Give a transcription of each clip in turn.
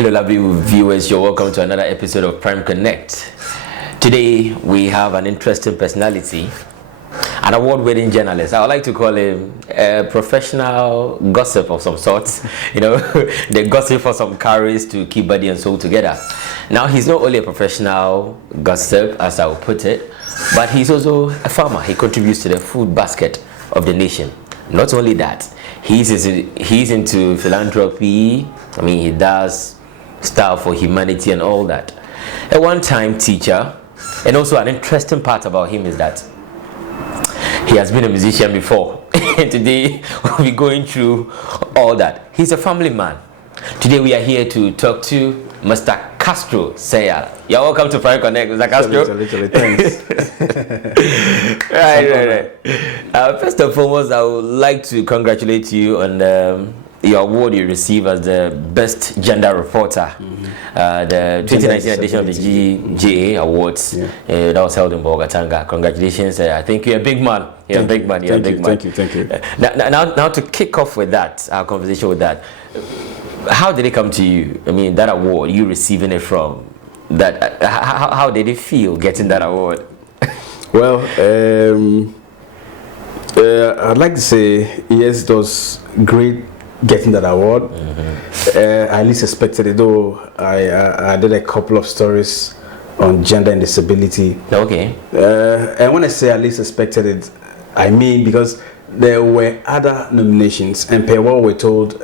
Hello, lovely viewers. You're welcome to another episode of Prime Connect. Today, we have an interesting personality, an award-winning journalist. I would like to call him a professional gossip of some sorts. You know, the gossip for some carries to keep body and soul together. Now, he's not only a professional gossip, as I would put it, but he's also a farmer. He contributes to the food basket of the nation. Not only that, he's into philanthropy. I mean, he does stuff for humanity and all that. A one-time teacher, and also an interesting part about him is that he has been a musician before. And today we'll be going through all that. He's a family man. Today we are here to talk to Mr. Castro Sayal. You're welcome to Prime Connect, Mr. Castro. Thanks. Right. First and foremost, I would like to congratulate you on your award you received as the best gender reporter, the 2019 edition of the GGA Awards. That was held in Bogatanga. Congratulations! I think you're a big man. You're a big man. Thank you. Now to kick off with that, our conversation with that, how did it come to you? I mean, that award, you receiving it from that. How did it feel getting that award? Well, I'd like to say yes, it was great getting that award. I at least expected it, though I did a couple of stories on gender and disability. Okay. And when I say at least expected it, I mean because there were other nominations, and per what we're told,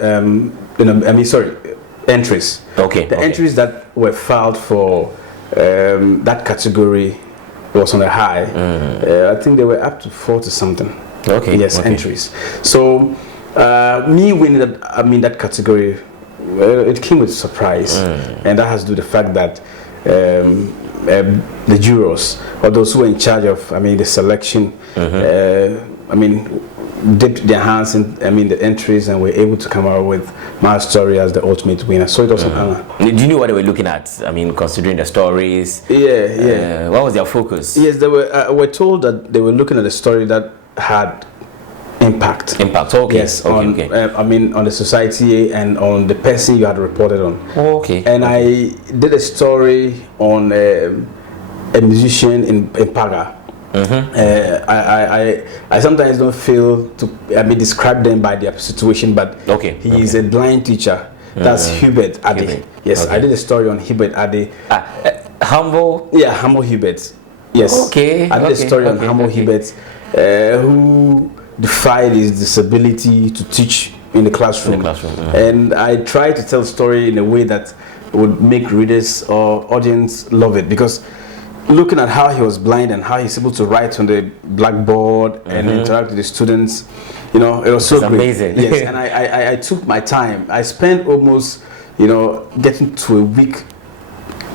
entries. Okay. The entries that were filed for that category was on a high. I think they were up to 40 something. Okay. Yes, okay. entries. So me winning that category, it came with a surprise, and that has to do with the fact that the jurors or those who were in charge of the selection, dipped their hands in the entries and were able to come out with my story as the ultimate winner. So it was an honor. Do you know what they were looking at? I mean, considering the stories. Yeah. What was their focus? Yes, they were. We're told that they were looking at a story that had impact. Okay. Yes. Okay. On the society and on the person you had reported on. Okay. And I did a story on a musician in Paga. I sometimes don't feel to describe them by their situation, but he is a blind teacher. That's Hubert Ade. Yes, I did a story on Hubert Ade. Humble? Yeah, Humble Hubert. Yes. Okay. I did a story on Humble Hubert, who defied his disability to teach in the classroom. And I tried to tell the story in a way that would make readers or audience love it, because looking at how he was blind and how he's able to write on the blackboard and interact with the students, it was so great. Amazing. Yes, and I took my time. I spent almost, getting to a week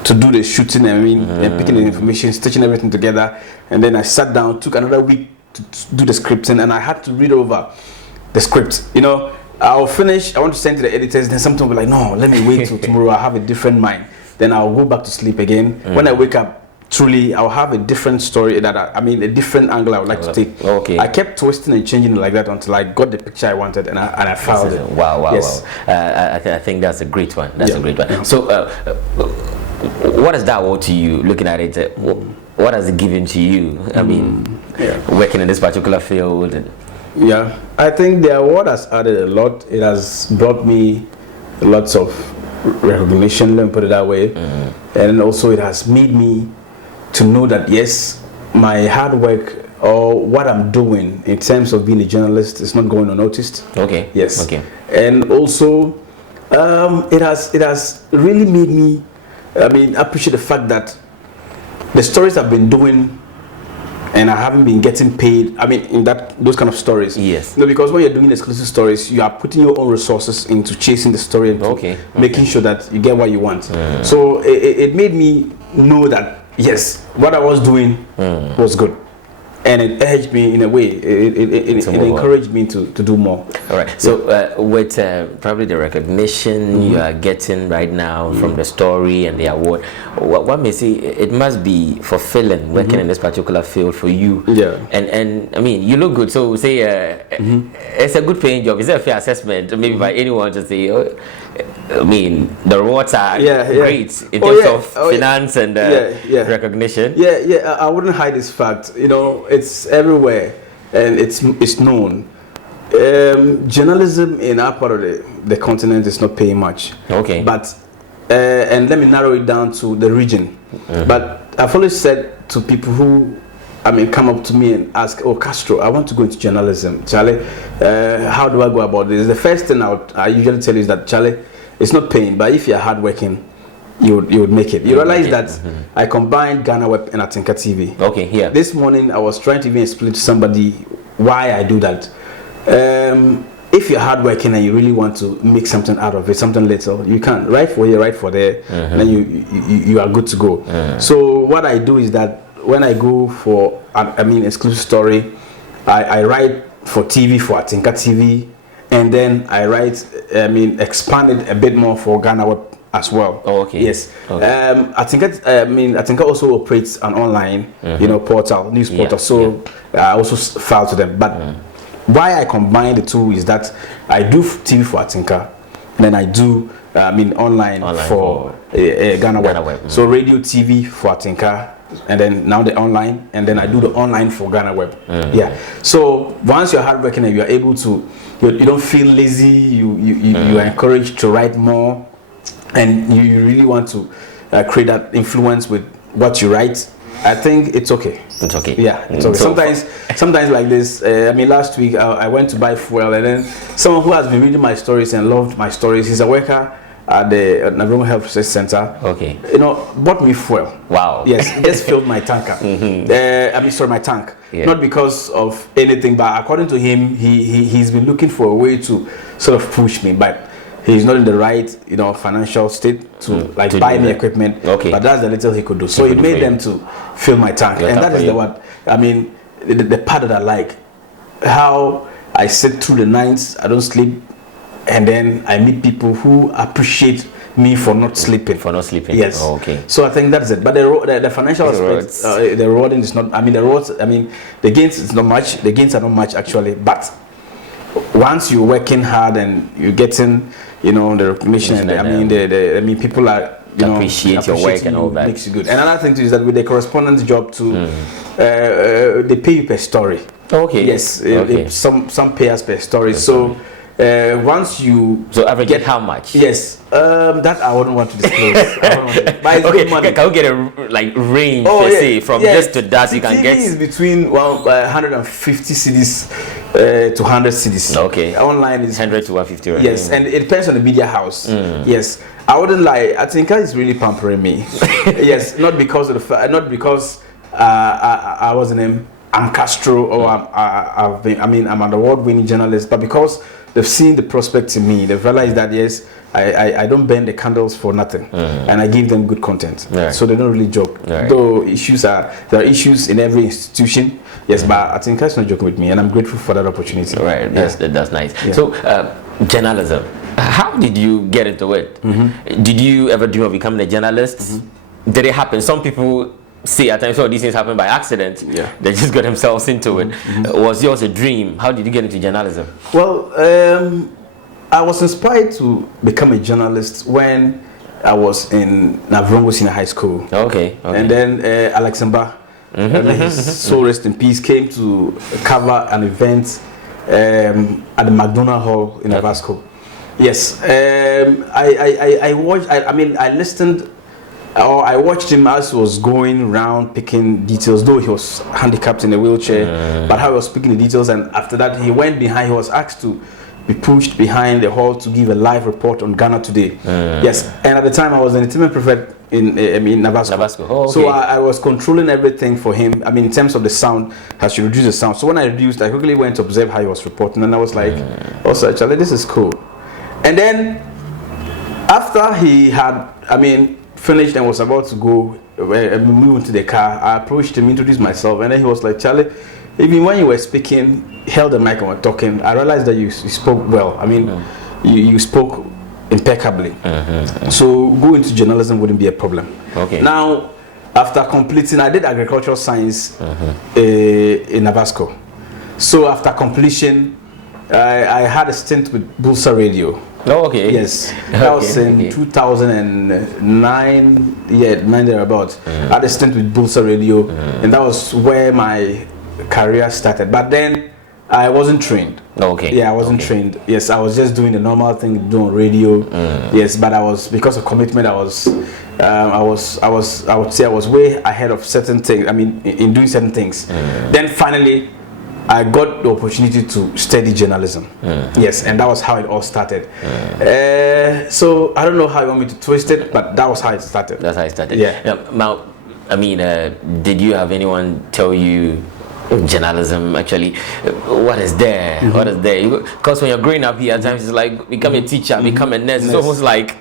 to do the shooting. And picking the information, stitching everything together, and then I sat down, took another week to do the scripting, and I had to read over the script. I'll finish. I want to send to the editors. Then something will be like, no, let me wait till tomorrow. I have a different mind. Then I'll go back to sleep again. When I wake up, truly, I'll have a different story a different angle I would like to take. Okay. I kept twisting and changing it like that until I got the picture I wanted, and I filed it. Wow. Yes. I think that's a great one. A great one. So, what is that award to you? Looking at it, what has it given to you? Working in this particular field. Yeah, I think the award has added a lot. It has brought me lots of recognition. Let me put it that way, and also it has made me to know that yes, my hard work or what I'm doing in terms of being a journalist is not going unnoticed. Okay. Yes. Okay. And also, it has really made me, appreciate the fact that the stories I've been doing, and I haven't been getting paid. In those kind of stories. Yes. Because when you're doing exclusive stories, you are putting your own resources into chasing the story and making sure that you get what you want. So it made me know that yes, what I was doing was good, and it urged me in a way. It encouraged me to do more. All right. So with probably the recognition you are getting right now from the story and the award, what may say it must be fulfilling working in this particular field for you. Yeah. And you look good. So say it's a good paying job. Is that a fair assessment? Maybe by anyone to say, I mean, the rewards are great in terms of finance and recognition. I wouldn't hide this fact. You know, it's everywhere and it's known. Journalism in our part of the continent is not paying much. Okay. But and let me narrow it down to the region. But I've always said to people who, I mean, come up to me and ask, "Oh, Castro, I want to go into journalism. Charlie, how do I go about this?" The first thing I usually tell you is that, Charlie, it's not paying, but if you're hardworking, you would make it. You realize that I combined Ghana Web and Atinka TV. Okay, yeah. This morning I was trying to even explain to somebody why I do that. If you're hardworking and you really want to make something out of it, something little, you can write for here, write for there, and then you are good to go. So what I do is that when I go for exclusive story, I write for TV for Atinka TV, and then I write expand it a bit more for Ghana Web as well. Oh, okay. Yes. Okay. Atinka also operates an online portal, news portal. So I also file to them, but why I combine the two is that I do TV for Atinka, and then I do online for Ghana Web. So radio, TV for Atinka, and then now the online, and then I do the online for Ghana Web. Yeah. So once you're hardworking and you are able to, you don't feel lazy. You are encouraged to write more, and you really want to create that influence with what you write. I think it's okay. It's okay. Yeah, it's okay. Sometimes like this. Last week I went to buy fuel, and then someone who has been reading my stories and loved my stories, he's a worker at the Navroma Health Research Center. Okay. Bought me fuel. Wow. Yes, just filled my tanker. My tank. Yeah. Not because of anything, but according to him, he's been looking for a way to sort of push me, but he's not in the right, financial state to buy me equipment. Okay. But that's the little he could do. So he made them to fill my tank, and that is the part that I like. How I sit through the nights, I don't sleep, and then I meet people who appreciate me for not sleeping. Yes. Oh, okay. So I think that's it. But the financial aspect, the rewarding is not. The gains is not much. The gains are not much actually, but once you're working hard and you're getting, the recognition, and people are appreciate your work and all that. Makes you good. And another thing too is that with the correspondence job too, they pay you per story. Okay. Yes. Okay. Some pay us per story. So once you get how much? Yes. That I wouldn't want to disclose. But it's good money. Can we get a range say from this to that you can TV get? Is between 150 CDs to 100 CDs. Okay. Online is 100 to 150. Right? Yes, and it depends on the media house. Yes, I wouldn't lie. I think it's really pampering me. Yes, not because of I was I'm Castro or I'm an award-winning journalist, but because they've seen the prospect in me. They've realized that yes, I don't burn the candles for nothing, and I give them good content. Right. So they don't really joke. Right. Though there are issues in every institution. Yes, but I think that's not joking with me, and I'm grateful for that opportunity. Right. That's nice. Yeah. So journalism. How did you get into it? Did you ever dream of becoming a journalist? Did it happen? Some people see at times these things happen by accident. Yeah. They just got themselves into it. Was yours a dream? How did you get into journalism? Well, I was inspired to become a journalist when I was in Navroma Senior High School. Okay. And then Alexander, his soul rest in peace, came to cover an event at the McDonald Hall in Navasco. Yes. I watched. I listened. Or I watched him as he was going around picking details, though he was handicapped in a wheelchair, but how he was picking the details, and after that he went behind, he was asked to be pushed behind the hall to give a live report on Ghana Today. Yes, and at the time I was an entertainment prefect in Navasco. Oh, okay. So I was controlling everything for him. In terms of the sound, I should reduce the sound. So when I reduced, I quickly went to observe how he was reporting, and I was like, also actually this is cool. And then after he had, finished and was about to go, move into the car, I approached him, introduced myself, and then he was like, Charlie, even when you were speaking, held the mic and were talking, I realized that you spoke well. You spoke impeccably. So going to journalism wouldn't be a problem. Okay. Now, after completing, I did agricultural science in Navasco. So after completion, I had a stint with Bulsa Radio. Oh, okay. Yes, that was in 2009. Yeah, 9 thereabouts. I had a stint with Bulsa Radio, and that was where my career started. But then I wasn't trained. Okay. Yeah, I wasn't trained. Yes, I was just doing the normal thing, doing radio. Yes, but I was, because of commitment, I would say I was way ahead of certain things. I mean, in doing certain things. Then finally, I got the opportunity to study journalism. Yes, and that was how it all started. So I don't know how you want me to twist it, but that was how it started. That's how it started. Yeah. Now, I mean, did you have anyone tell you journalism actually what is there? What is there? Because when you're growing up here, at times it's like become a teacher, become a nurse. It's almost like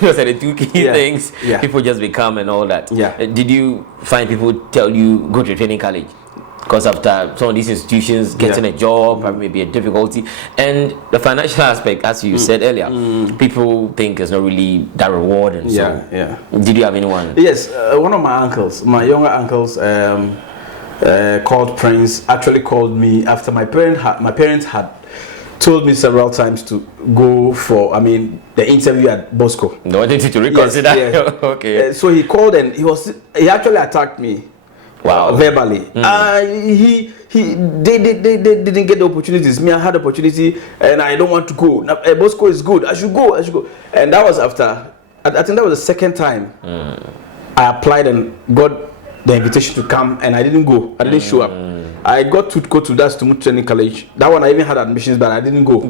those are the two key things people just become and all that. Did you find people tell you go to training college? Because after some of these institutions, getting a job may be a difficulty, and the financial aspect, as you said earlier, people think it's not really that reward. And did you have anyone? Yes, one of my uncles, my younger uncles, called Prince, actually called me after my parents had told me several times to go for, the interview at Bosco. No, I wanted you to reconsider. Yes. Okay. So he called and he actually attacked me. Wow. Verbally. They didn't get the opportunities. Me, I had the opportunity and I don't want to go. Now, Bosco is good. I should go. And that was after, I think that was the second time I applied and got the invitation to come, and I didn't go. I didn't show up. I got to go to that Stumut Training College. That one I even had admissions, but I didn't go.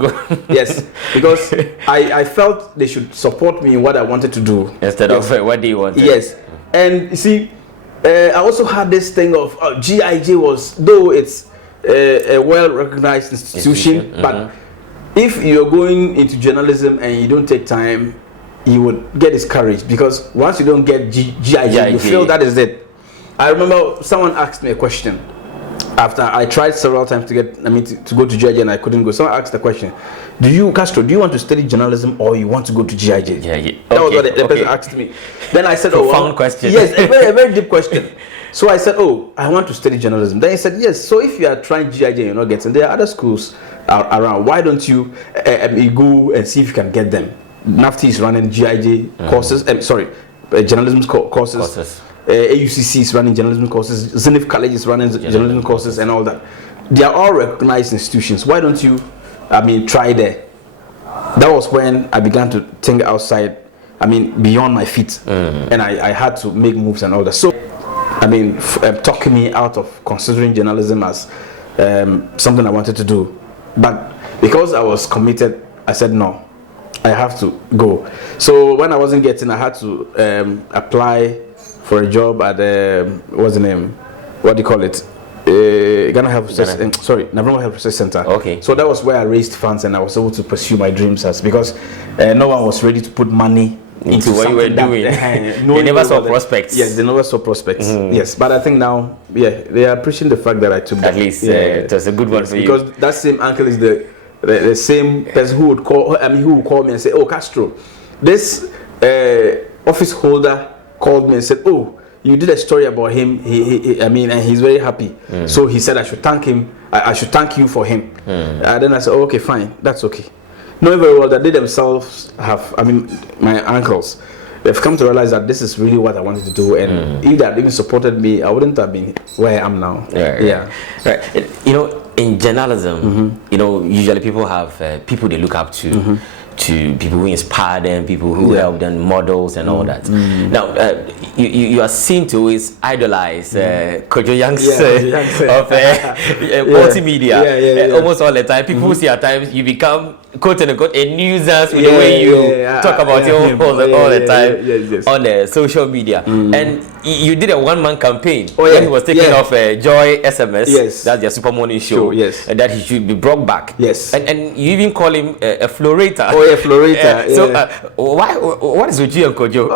Yes, because I felt they should support me in what I wanted to do instead of what they wanted. Yes, and you see, I also had this thing of GIJ was, though it's a well-recognized institution, but if you're going into journalism and you don't take time, you would get discouraged, because once you don't get GIJ, you feel that is it. I remember someone asked me a question after I tried several times to get, to go to GIJ and I couldn't go. Someone asked the question, Castro, do you want to study journalism or you want to go to GIJ? That was what the person asked me. Then I said, profound question. Yes, a very deep question. So I said, I want to study journalism. Then he said, yes, so if you are trying GIJ and you're not getting, there are other schools around. Why don't you go and see if you can get them? NAFTI is running GIJ courses, journalism courses. AUCC is running journalism courses, Zenith College is running journalism courses and all that. They are all recognized institutions. Why don't you, try there? That was when I began to think outside, beyond my feet. And I had to make moves and all that. So, talking me out of considering journalism as something I wanted to do. But because I was committed, I said no, I have to go. So when I wasn't getting, I had to apply for a job at what's the name? What do you call it? Ghana Health Research. Navroma Health Research Center. Okay. So that was where I raised funds and I was able to pursue my dreams, because no one was ready to put money into what you were doing. They never saw prospects. Yes, they never saw prospects. Yes, but I think now, they are appreciating the fact that I took that. At least it was a good one for you. Because that same uncle is the same person who would call me and say, Castro, this office holder called me and said, you did a story about him, and he's very happy. So he said I should thank him, I should thank you for him. Then I said, okay, fine, that's okay. Knowing very well that they themselves have, my uncles, they've come to realize that this is really what I wanted to do, and if they had even supported me, I wouldn't have been where I am now. Right. In journalism, usually people have people they look up to people who inspire them, people who help them, models and all that. Now, you are seen to always idolize Kojo Yanks of multimedia. Almost all the time. People see at times you become quote unquote a newsers with the way you talk about your all the time on the social media. And you did a one-man campaign when he was taking off Joy SMS. That's their Super Morning show. And that he should be brought back. And you even call him a florator. So what is with you and Kojo?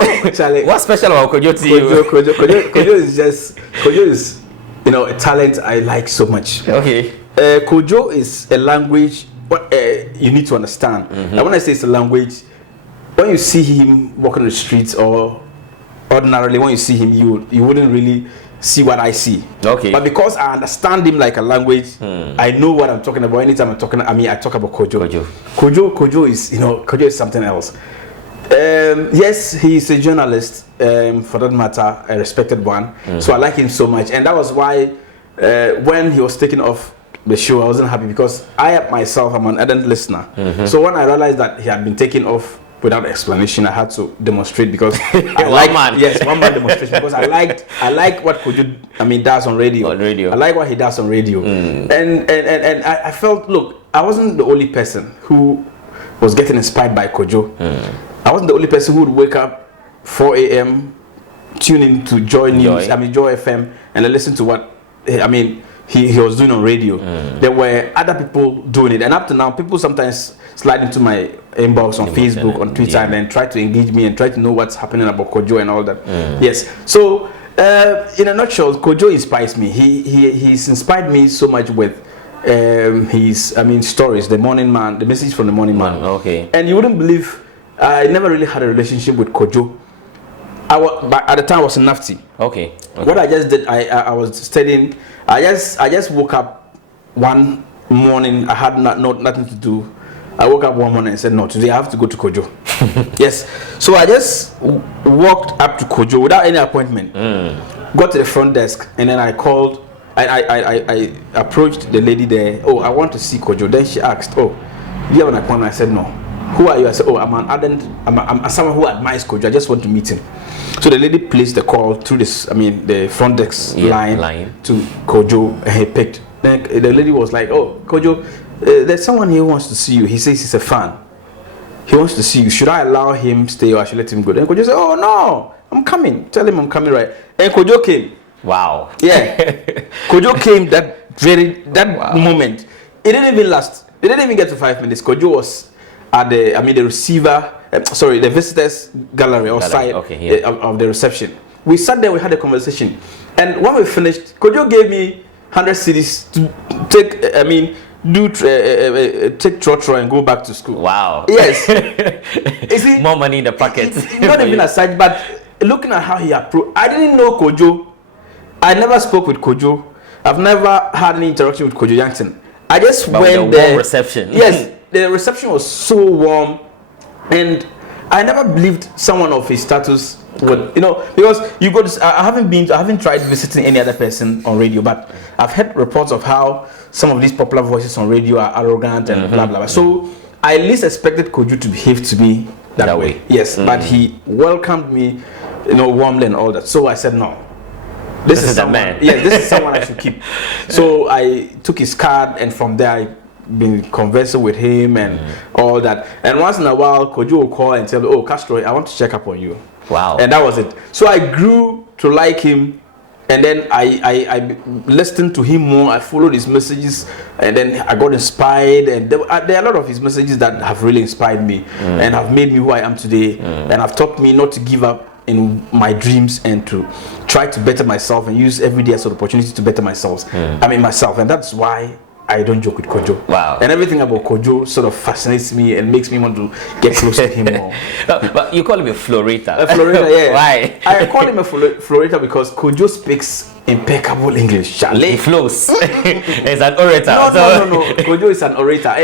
What's special about Kojo to you? Kojo is a talent I like so much. Kojo is a language you need to understand. And when I say it's a language, when you see him walking the streets, or ordinarily when you see him, you wouldn't really see what I see. Okay. But because I understand him like a language, I know what I'm talking about. Anytime I talk about Kojo. Kojo is something else. Yes, he's a journalist, for that matter, a respected one. So I like him so much, and that was why when he was taking off the show, I wasn't happy, because I myself am an ardent listener. So when I realized that he had been taken off without explanation, I had to demonstrate, because I like one man demonstration, because I like what Kojo does on radio. I like what he does on radio, and I felt, look, I wasn't the only person who was getting inspired by Kojo. I wasn't the only person who would wake up 4 a.m., tune in to Joy News, Joy FM, and then listen to what he was doing on radio. There were other people doing it, and up to now, people sometimes slide into my inbox on Facebook, on Twitter, and then try to engage me and try to know what's happening about Kojo and all that. Yes. So, in a nutshell, Kojo inspires me. He's inspired me so much with his stories, the Morning Man, the message from the Morning Man. Okay. And you wouldn't believe, I never really had a relationship with Kojo. But at the time I was in NAFTI. Okay. What I just did, I was studying. I just woke up one morning. I had nothing to do. I woke up one morning and said, no, today I have to go to Kojo. Yes. So I just walked up to Kojo without any appointment. Got to the front desk, and then I called. I approached the lady there. Oh, I want to see Kojo. Then she asked, oh, do you have an appointment? I said, no. Who are you? I said, oh, I'm someone who admires Kojo. I just want to meet him. So the lady placed the call through the front desk line to Kojo, and he picked. Then the lady was like, oh, Kojo, there's someone here who wants to see you. He says he's a fan. He wants to see you. Should I allow him stay, or I should let him go? Then Kojo said, oh, no, I'm coming. Tell him I'm coming, right? And Kojo came. Wow. Yeah. Kojo came that moment. It didn't even last. It didn't even get to 5 minutes. Kojo was at the visitors gallery or side of the reception. We sat there, we had a conversation, and when we finished, Kojo gave me 100 cedis to take take trotro and go back to school. Wow. Yes. You see, more money in the pocket. Not even aside, but looking at how he approached, I didn't know Kojo. I never spoke with Kojo. I've never had any interaction with Kojo Yankton. I just went there. Warm reception. Yes, the reception was so warm, and I never believed someone of his status would, because you go to, I haven't tried visiting any other person on radio, but I've heard reports of how some of these popular voices on radio are arrogant and blah blah blah. So I at least expected Kojo to behave to me that way. Yes, but he welcomed me, warmly and all that. So I said, no. This is someone, man. Yeah, this is someone I should keep. So I took his card, and from there I been conversing with him and all that. And once in a while, Kojo will call and tell me, oh, Castro, I want to check up on you. Wow. And that was it. So I grew to like him, and then I listened to him more. I followed his messages, and then I got inspired. And there are a lot of his messages that have really inspired me and have made me who I am today, and have taught me not to give up in my dreams and to try to better myself and use every day as an opportunity to better myself. Myself, and that's why I don't joke with Kojo. Wow. And everything about Kojo sort of fascinates me and makes me want to get close to him more. But you call him a florator. A florator, yeah. Why? I call him a florator because Kojo speaks impeccable English. He flows. He's an orator. No. Kojo is an orator.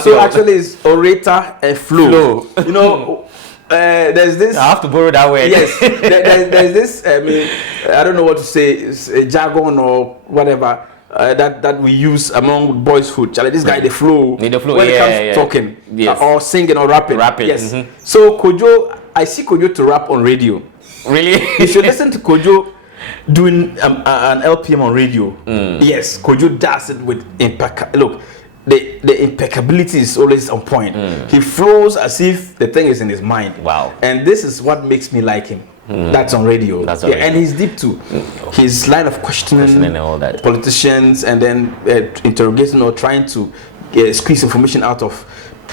So actually, it's orator and flow. There's this. I have to borrow that word. Yes, there's this. I don't know what to say. It's a jargon or whatever that we use among boys' food. This guy, the flow. When it comes to talking or singing or rapping. Yes. So Kojo, I see Kojo to rap on radio. Really? You should listen to Kojo doing an LPM on radio. Yes, Kojo does it with impact. Look. The impeccability is always on point. He flows as if the thing is in his mind. Wow. And this is what makes me like him. That's on radio. And he's deep too. His line of questioning and all that. Politicians, and then interrogating or trying to squeeze information out of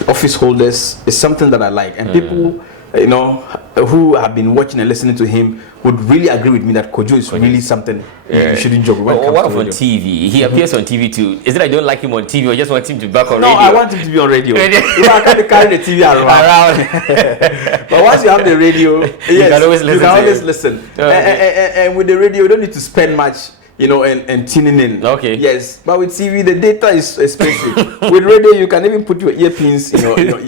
office holders is something that I like. And people you know, who have been watching and listening to him would really agree with me that Kojo is really something you shouldn't joke. What of on TV? He appears on TV too. Is it I don't like him on TV or just want him to be back on radio? No, I want him to be on radio. You know, I can't carry the TV around. But once you have the radio, yes, you can always listen. And with the radio, you don't need to spend much, you know, and tuning in. Okay. Yes, but with TV, the data is expensive. With radio, you can even put your earphones in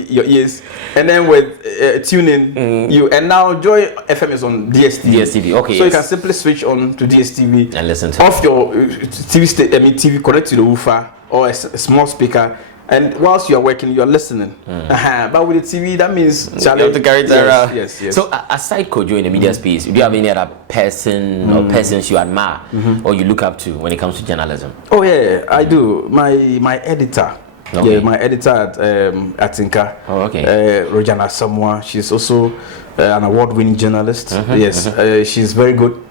your ears, and then with tuning, and now Joy FM is on DSTV. DSTV, okay. So you can simply switch on to DSTV and listen to off your TV, connect to the woofer or a small speaker. And whilst you are working, you are listening. But with the TV, that means you have to carry it around. Yes. So aside Kojo in the media space, do you have any other person or persons you admire or you look up to when it comes to journalism? Oh yeah, I do. My editor. Okay. Yeah, my editor at Tinka. Oh, okay. Rojana Samoa. She's also an award-winning journalist. Yes, she's very good.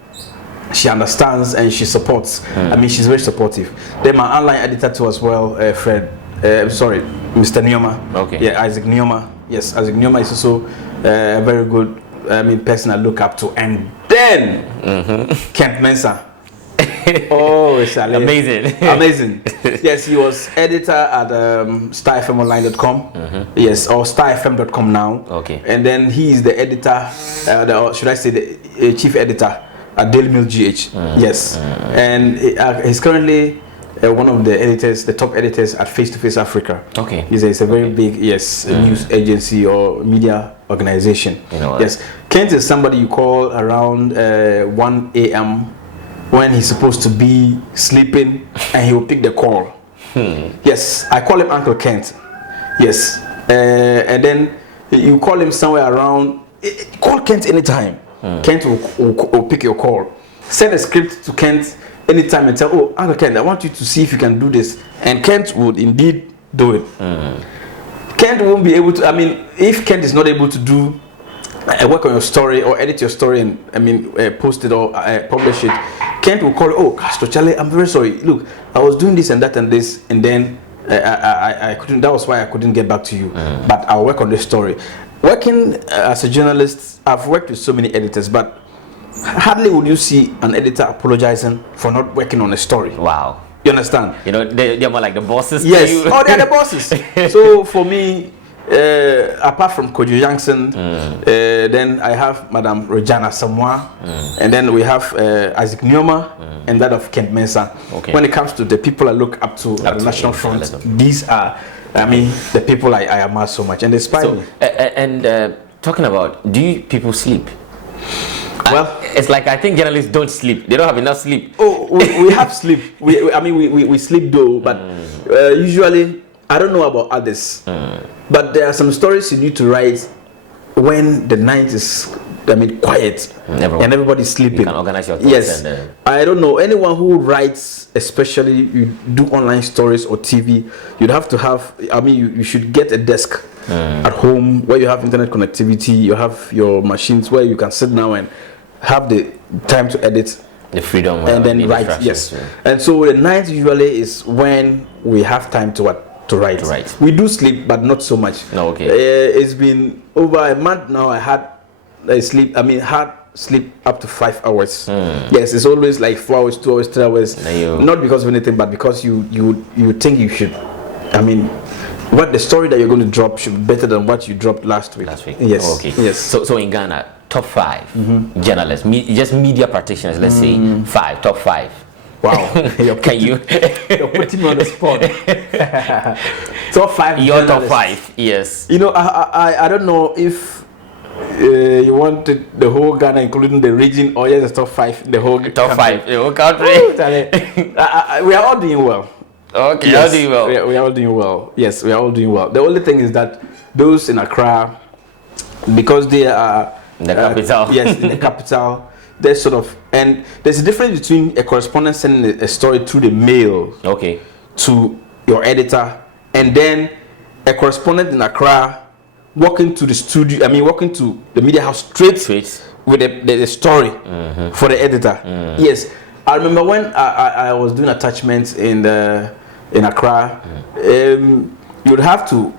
She understands and she supports. I mean, she's very supportive. Then my online editor too as well, Fred. Mr. Nyoma. Okay. Yeah, Isaac Nyoma. Yes, Isaac Nyoma is also a very good, person I look up to. And then Kent Mensah. Oh, it's amazing. Yes, he was editor at starfmonline.com. Yes, or starfm.com now. Okay. And then he is the editor, should I say the chief editor at Daily Mail GH. Yes, and he's currently one of the editors, the top editors at Face to Face Africa. Okay. It's a very big news agency or media organization. You know yes. Kent is somebody you call around 1 a.m. when he's supposed to be sleeping and he will pick the call. Yes, I call him Uncle Kent. Yes, and then you call him somewhere around. Call Kent anytime. Kent will pick your call. Send a script to Kent anytime and tell, oh, Uncle Kent, I want you to see if you can do this. And Kent would indeed do it. Kent won't be able to, if Kent is not able to do work on your story or edit your story and, post it or publish it, Kent will call, oh, Castro Charlie, I'm very sorry. Look, I was doing this and that and this, and then I couldn't, that was why I couldn't get back to you. But I'll work on this story. Working as a journalist, I've worked with so many editors, but hardly would you see an editor apologizing for not working on a story. Wow. You understand? You know, they're more like the bosses. Yes. To you. Oh, they're the bosses. So for me, apart from Kojo Jackson, then I have Madam Rojana Samoa, and then we have Isaac Nyoma, and that of Kent Mensah. Okay. When it comes to the people I look up to at the national front, these are, the people I admire so much, and they inspire me. And talking about, do people sleep? Well, it's like I think journalists don't sleep. They don't have enough sleep. Oh, we have sleep. We sleep though, but usually I don't know about others. But there are some stories you need to write when the night is, quiet and everybody's sleeping. You can organize your thoughts. Yes, I don't know anyone who writes, especially you do online stories or TV. You'd have to have. You should get a desk at home where you have internet connectivity. You have your machines where you can sit down and have the time to edit, the freedom, and then write. Yes, and so the night usually is when we have time to write. We do sleep, but not so much. No, okay. It's been over a month now. I had sleep. Hard sleep up to 5 hours. Yes, it's always like 4 hours, 2 hours, 3 hours. Not because of anything, but because you think you should. What the story that you're going to drop should be better than what you dropped last week. Yes. Oh, okay. Yes. So in Ghana, top 5 journalists, just media practitioners. Let's say top 5. Wow. You're putting me on the spot. Top 5. Your top 5. Yes. I don't know if you want the whole Ghana, including the region, or just the top 5. The whole top country. 5. The whole country. We are all doing well. Okay, yes, doing well. We are all doing well. Yes, we are all doing well. The only thing is that those in Accra, because they are in the capital. Yes, in the capital. There's sort of, and there's a difference between a correspondent sending a story through the mail, to your editor, and then a correspondent in Accra walking to the studio. Walking to the media house straight with the story for the editor. Yes, I remember when I was doing attachments in Accra. You'd have to,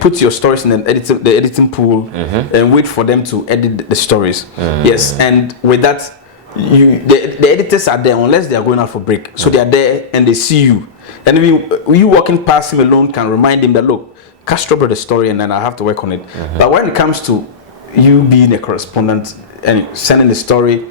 put your stories in the editing pool and wait for them to edit the stories. Yes, and with that, the editors are there unless they are going out for break. So they are there and they see you. And you walking past him alone can remind him that, look, Castro brought the story and then I have to work on it. But when it comes to you being a correspondent and sending the story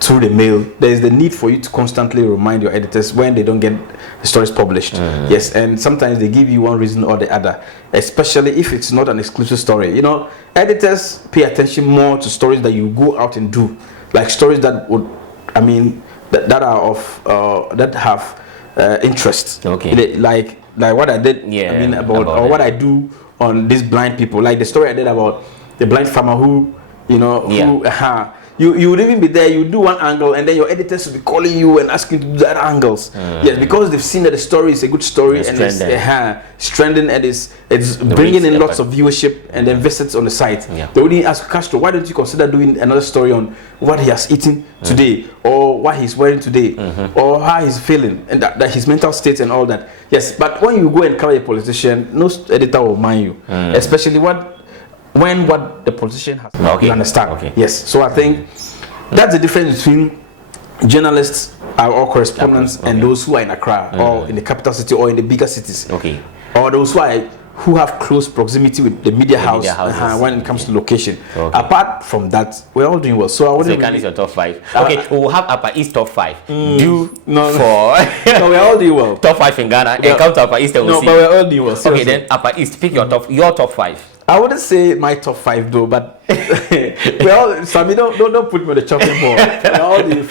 through the mail, there is the need for you to constantly remind your editors when they don't get the stories published. Yes, and sometimes they give you one reason or the other, especially if it's not an exclusive story. You know, editors pay attention more to stories that you go out and do, like stories that would, that are of that have interest. Okay. Like what I did. About what I do on these blind people. Like the story I did about the blind farmer who, you would even be there, you do one angle and then your editors will be calling you and asking to do the other angles. Yes, because they've seen that the story is a good story and it's trending and it's bringing in lots of viewership and then visits on the site. They would ask Castro, why don't you consider doing another story on what he has eaten today, or what he's wearing today, or how he's feeling, and that his mental state and all that. Yes, but when you go and cover a politician, no editor will mind you, especially what the politician has. You understand? Yes. So I think that's the difference between journalists or correspondents and those who are in Accra or in the capital city or in the bigger cities. Or those who have close proximity with the media house when it comes to location. Apart from that, we're all doing well. So I wouldn't. So your top 5. We'll have Upper East top 5. No, we're all doing well. Top 5 in Ghana and come to Upper East. But we're all doing well. Seriously. Okay, then Upper East, pick your top 5. I wouldn't say my top 5 though, but Sammy, don't put me on the chopping board. We're all doing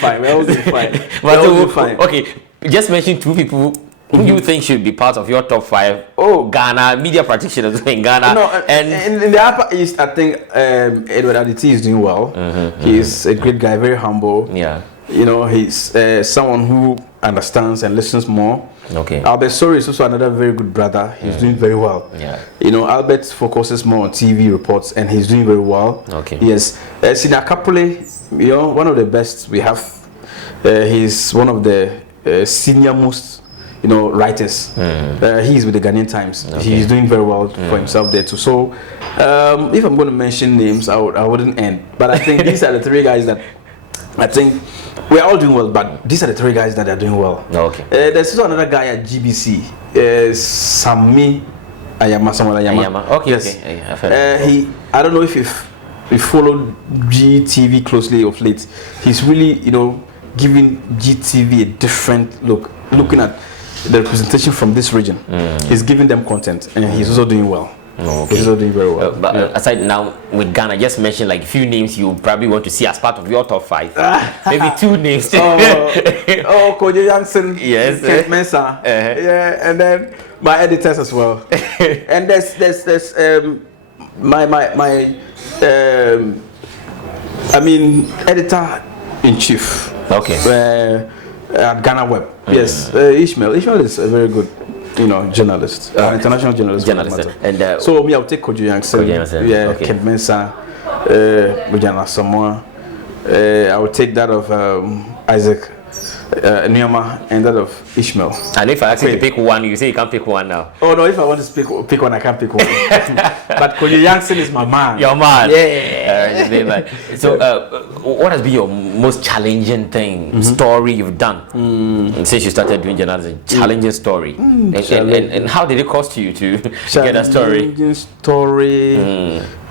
fine. Okay, just mention 2 people who you think should be part of your top 5. Ghana media practitioners in Ghana. No, and in the Upper East, I think Edward Aditi is doing well. He's a great guy, very humble. Yeah. You know, he's someone who understands and listens more. Albert Sori is also another very good brother. He's doing very well. You know, Albert focuses more on TV reports and he's doing very well. Yes. Sina Kapule, you know, one of the best we have. He's one of the senior most, you know, writers. He's with the Ghanaian Times. He's doing very well for himself there too. So, if I'm going to mention names, I wouldn't end. But I think these are the 3 guys that I think we're all doing well, but these are the 3 guys that are doing well. There's also another guy at GBC, Samuel Ayama. Yes. I don't know if you followed GTV closely of late. He's really, you know, giving GTV a different look, looking at the representation from this region. He's giving them content, and he's also doing well. He's also doing very well. But aside now with Ghana, just mention like a few names you probably want to see as part of your top 5. Maybe 2 names. Kojo Jansen. Yes. Kent Mensah. Yeah, and then my editors as well. And there's my editor in chief. At Ghana Web. Yes, Ishmael. Ishmael is a very good, you know, journalist, international journalist. And so me, I'll take Kojo Jansen. Yeah, Kent Mensah, Bujana Samoa. I would take that of Isaac Nyama and that of Ishmael. And if I ask you to pick one, you say you can't pick one now. Oh no, if I want to pick one, I can't pick one. But Kojo Jansen is my man. Your man. Yeah. So, what has been your most challenging story you've done since you started doing journalism? Challenging story. And how did it cost you to get that story? Challenging story.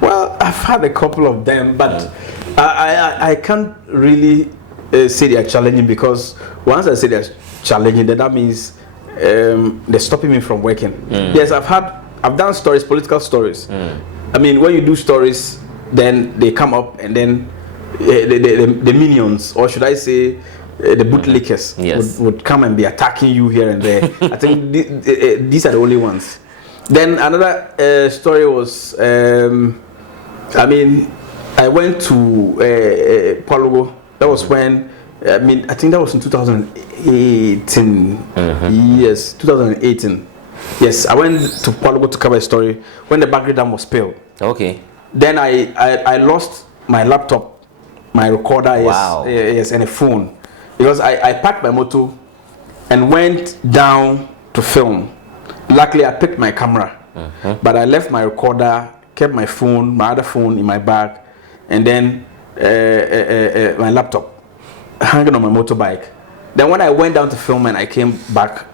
Well, I've had a couple of them, but I can't really say they are challenging, because once I say they're challenging, then that means they're stopping me from working. Yes, I've done stories, political stories. I mean, when you do stories, then they come up and then the minions, or should I say the bootlickers, would come and be attacking you here and there. I think these are the only ones. Then another story was, I went to Palogo. That was when, I think that was in 2018. Yes, 2018. Yes, I went to Palogo to cover a story when the Bagri Dam was spilled. Then I lost my laptop, my recorder, yes, and a phone, because I packed my motor and went down to film. Luckily, I picked my camera But I left my recorder, kept my phone, my other phone in my bag, and then my laptop hanging on my motorbike. Then when I went down to film and I came back,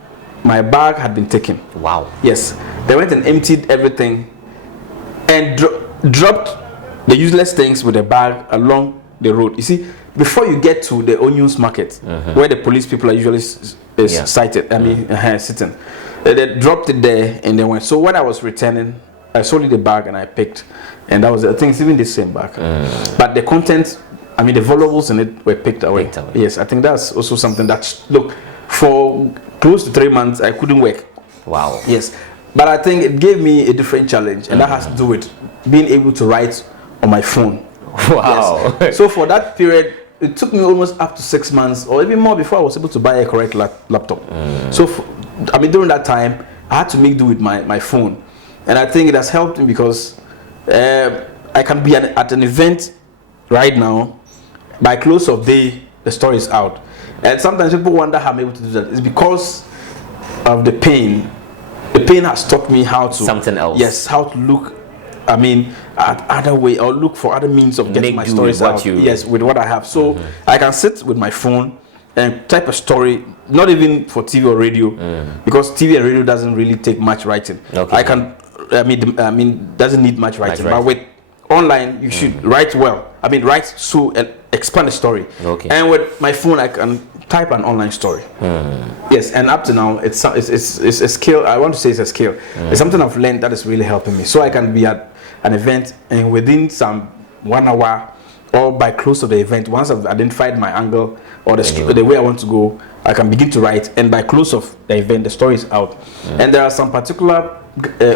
my bag had been taken. Wow. Yes. They went and emptied everything and dropped the useless things with the bag along the road. You see, before you get to the onions market, where the police people are usually sighted, sitting, they dropped it there and they went. So when I was returning, I sold the bag and I picked, and that was the thing. It's even the same bag, but the content, I mean, the valuables in it were picked away. Yes, I think that's also something that, look, for close to 3 months I couldn't work. Wow. Yes, but I think it gave me a different challenge, and that has to do with being able to write on my phone. Wow. Yes. So for that period, it took me almost up to 6 months or even more before I was able to buy a correct laptop. So I mean, during that time I had to make do with my phone, and I think it has helped me because I can be at an event right now, by close of day the story is out, and sometimes people wonder how I'm able to do that. It's because of the pain. The pain has taught me how to something else. Yes, how to look, I mean, at other way, or look for other means of getting my stories out. Yes, with what I have. So I can sit with my phone and type a story, not even for TV or radio, because TV and radio doesn't really take much writing. Okay. I mean, doesn't need much writing. But with online, you should write well. I mean, write so and expand the story. Okay. And with my phone, I can type an online story. Yes, and up to now, it's a skill. I want to say it's a skill. It's something I've learned that is really helping me. So I can be at an event, and within some 1 hour or by close to the event, once I've identified my angle or the way I want to go, I can begin to write, and by close of the event, the story is out. And there are some particular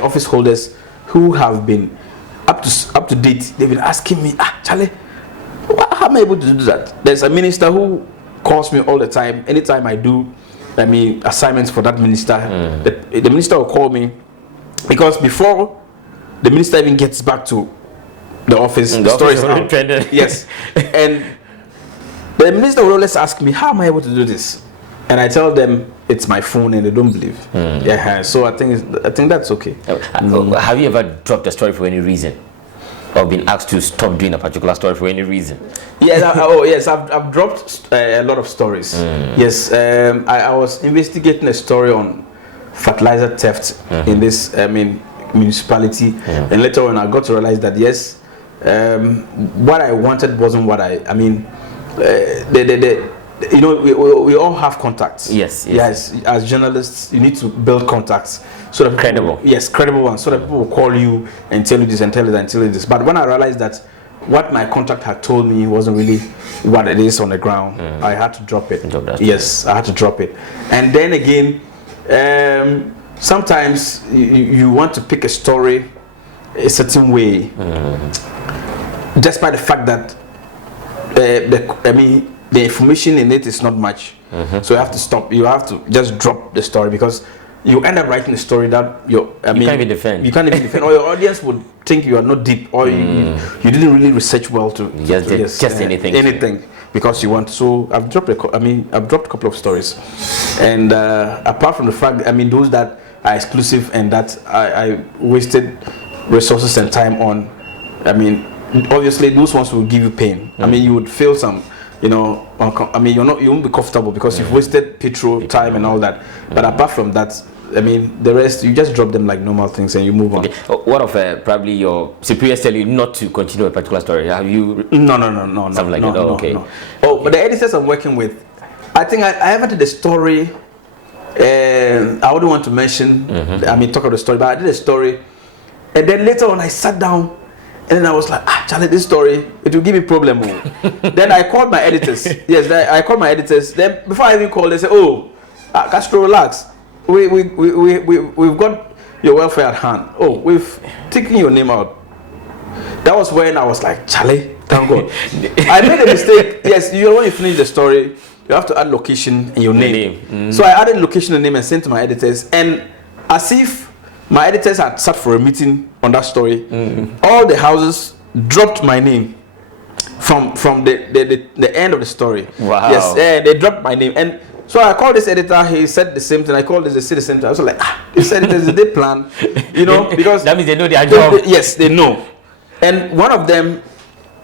office holders who have been up to date. They've been asking me, Charlie, how am I able to do that? There's a minister who calls me all the time. Anytime I do, assignments for that minister, the minister will call me, because before the minister even gets back to the office, the story is out. Yes, and the minister will always ask me, how am I able to do this? And I tell them it's my phone, and they don't believe. So I think that's okay. Have you ever dropped a story for any reason, or been asked to stop doing a particular story for any reason? Yes, I've dropped a lot of stories. Yes, I was investigating a story on fertilizer theft in this municipality, and later on I got to realize that yes, what I wanted wasn't what I mean. You know, we all have contacts. Yes. As journalists, you need to build contacts so that credible ones, so that people will call you and tell you this and tell you that and tell you this. But when I realized that what my contact had told me wasn't really what it is on the ground, I had to drop it. Yes, I had to drop it. And then again, sometimes you want to pick a story a certain way, despite the fact that the information in it is not much. So you have to stop. You have to just drop the story, because you end up writing a story that you can't even defend. You can't even defend, or your audience would think you are not deep, or you didn't really research well to anything because you want. So I've dropped a couple of stories, and apart from the fact, those that are exclusive and that I wasted resources and time on, obviously those ones will give you pain. You would feel some, you won't be comfortable because you've wasted petrol, time, and all that. But apart from that, the rest, you just drop them like normal things and you move on. What of probably your superiors tell you not to continue a particular story? Have you? No. Something like that. No. But the editors I'm working with, I think I ever did a story. I wouldn't want to mention. Talk about the story, but I did a story, and then later on I sat down. And then I was like, Charlie, this story, it will give me problem. Then I called my editors. Yes, I called my editors. Then before I even called, they said, Castro, relax. We've got your welfare at hand. We've taken your name out. That was when I was like, Charlie, thank God. I made a mistake. Yes, when you finish the story, you have to add location and your name. So I added location and name and sent to my editors. And as if my editors had sat for a meeting on that story, all the houses dropped my name from the end of the story. Wow. Yes, they dropped my name. And So I called this editor. He said the same thing. I called this. They said the same thing. I was like, this editor is a day plan, because that means they know their job. Yes, they know. And one of them,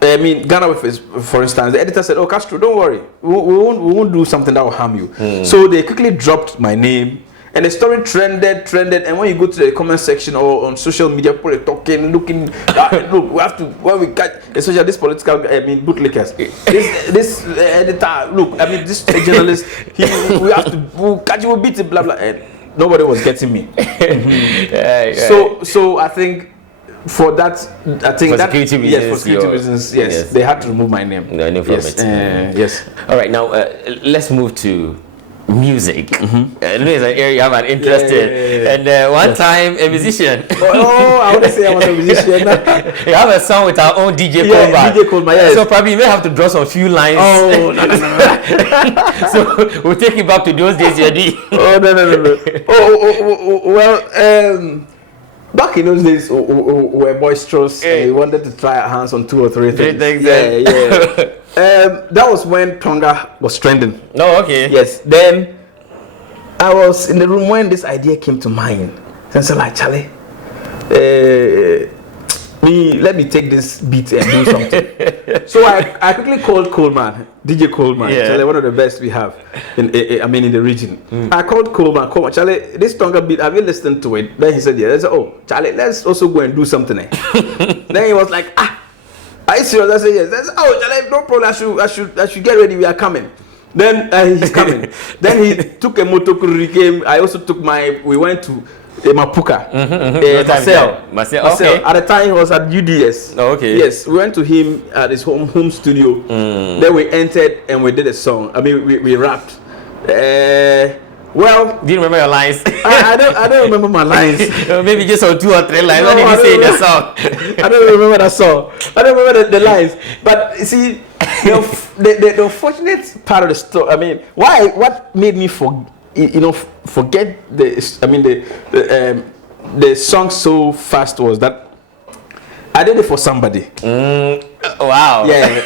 Ghana with, for instance, the editor said, "Oh, Castro, don't worry. We won't do something that will harm you." So they quickly dropped my name. And the story trended, and when you go to the comment section or on social media, people are talking, looking. Look, we have to when we catch, especially this political, bootlickers. This editor, look, this journalist, we'll catch you, we'll beat it, blah blah. And nobody was getting me. So I think for that, security reasons, yes, they had to remove my name. No, from it. Yes. All right, now let's move to music. It's an area you have an interest in. And one time a musician. I wouldn't say I was a musician. You have a song with our own DJ Coleman. DJ Coleman, yes. So probably you may have to draw some few lines. Oh, no. So we'll take you back to those days, Yadi. Well, back in those days, we were boisterous and we wanted to try our hands on 2 or 3 things. Yeah. That was when Tonga was trending. Oh, okay. Yes. Then I was in the room when this idea came to mind. And so like, Charlie, let me take this beat and do something. So I quickly called Coleman, DJ Coleman, Charlie, one of the best we have in the region. I called Coleman, Charlie, this Tonga beat, have you listened to it? Then he said, yeah. I said, oh, Charlie, let's also go and do something. Then he was like, are you serious? I said, yes. I said, oh, Charlie, no problem, I should get ready, we are coming. Then he's coming. Then he took a motokuri, came. I also took we went to Mapuka. Marcel. Okay. At the time he was at UDS. Oh, okay. Yes, we went to him at his home studio. Then we entered and we did a song. We rapped. Well, do you remember your lines? I don't remember my lines. Maybe just on 2 or 3 lines. What did you say in the song? I don't remember that song. I don't remember the lines. But you see, the unfortunate part of the story. What made me forget the song so fast was that I did it for somebody. Wow. Yeah.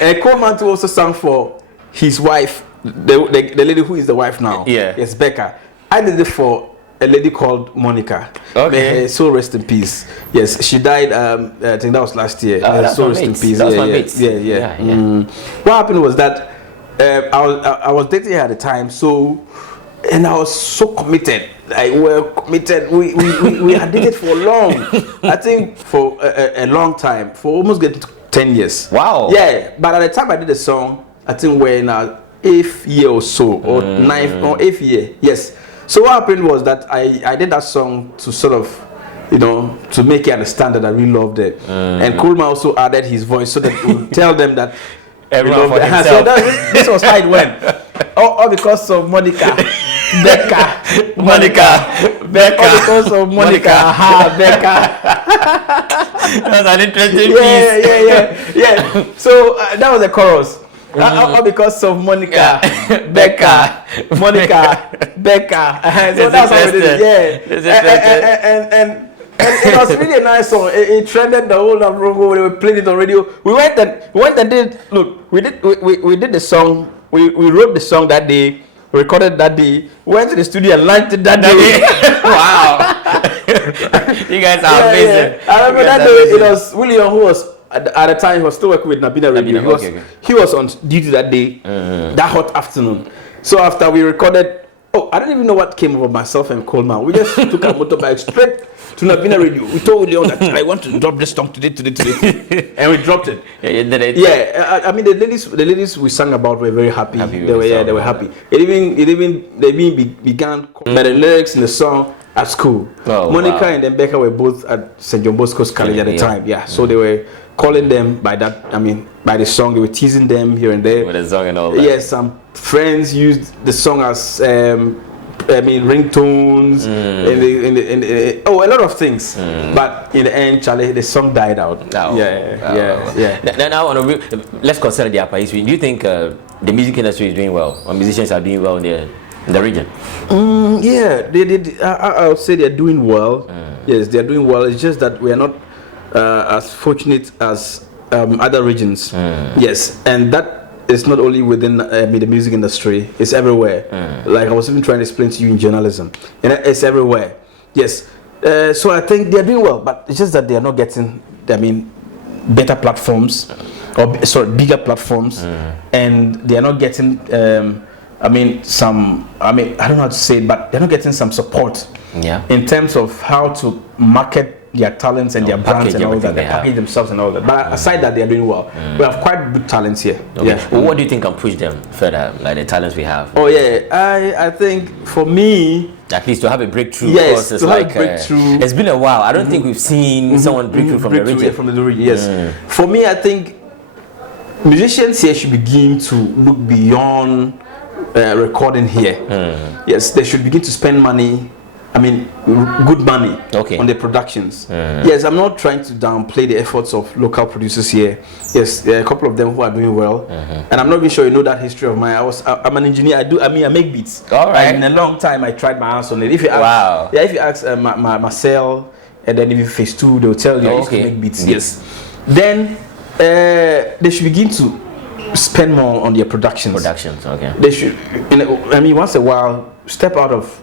And Coleman too also sang for his wife, the lady who is the wife now. Yeah. Yes, Becca. I did it for a lady called Monica. Okay. So rest in peace. Yes, she died. I think that was last year. So rest in peace. That's my mates. Yeah. What happened was that I was dating her at the time. So. And I was so committed. Like we were committed. We had dated for long. I think for a long time, for almost getting to 10 years. Wow. Yeah, but at the time I did the song, I think we're in our 8th year or so, or 9th or 8th year. Yes. So what happened was that I did that song to sort of, to make you understand that I really loved it. And Coleman also added his voice so that we would tell them that everyone for himself. So this was how it went. All because of Monica. Becca. All because of Monica. Becca. That's an interesting piece. Yeah. So that was the chorus. All because of Monica, Becca. So that's how we did it. Yeah. And it was really a nice song. It trended the whole of Rongo. We played it on radio. We went and did. Look, we did the song. We wrote the song that day. We recorded that day. Went to the studio and launched it that day. Wow. You guys are amazing. I remember that day. It was William who was at the time he was still working with Nabina Radio. He was on duty that day, that hot afternoon. So after we recorded, I don't even know what came over myself and Coleman. We just took our motorbike straight to Nabina Radio. We told Leon that I want to drop this song today, and we dropped it. Yeah, the ladies we sang about were very happy. They were happy. They even began the lyrics in the song at school. Monica and then Becca were both at St. John Bosco's College at the time. Yeah, so they were calling them by that. By the song, they were teasing them here and there with the song and all that. Yes, some friends used the song as ringtones, a lot of things. But in the end, Charlie, the song died out. Now, let's consider the upper history. Do you think the music industry is doing well, or musicians are doing well in the region? Yeah, they did. I would say they're doing well. Yes, they're doing well. It's just that we are not as fortunate as other regions. Yes, and that it's not only within the music industry, it's everywhere. Like I was even trying to explain to you in journalism, and it's everywhere. Yes. So I think they're doing well, but it's just that they are not getting, better platforms, or bigger platforms, and they are not getting, I don't know how to say it, but they're not getting some support in terms of how to market their talents and their brands and all that, they package themselves and all that. But aside that, they are doing well. We have quite good talents here. Okay. Yeah. Well, what do you think can push them further, like the talents we have? Oh yeah, I think for me, at least to have a breakthrough. Yes, it's to like have a breakthrough. It's been a while. I don't think we've seen someone break through from the region. From the region, yes. For me, I think musicians here should begin to look beyond recording here. Yes, they should begin to spend money. Good money on the productions. Yes, I'm not trying to downplay the efforts of local producers here. Yes, there are a couple of them who are doing well, and I'm not even sure you know that history of mine. I'm an engineer. I make beats. All right. In a long time, I tried my hands on it. If you ask, if you ask Marcel, and then if you Phase 2, they'll tell you I used to make beats. Yes. Then they should begin to spend more on their productions. Okay. They should. Once a while, step out of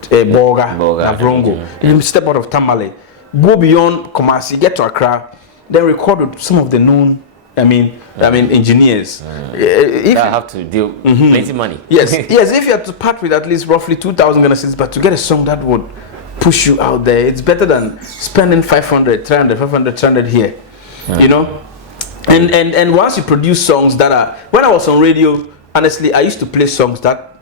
Brongo. You step out of Tamale, go beyond Kumasi, get to Accra, then record with some of the known engineers. If I have to deal plenty money. Yes, if you have to part with at least roughly 2,000 Ghana cedis, but to get a song that would push you out there, it's better than spending 500, 300 here. You know? And once you produce songs that are, when I was on radio, honestly, I used to play songs that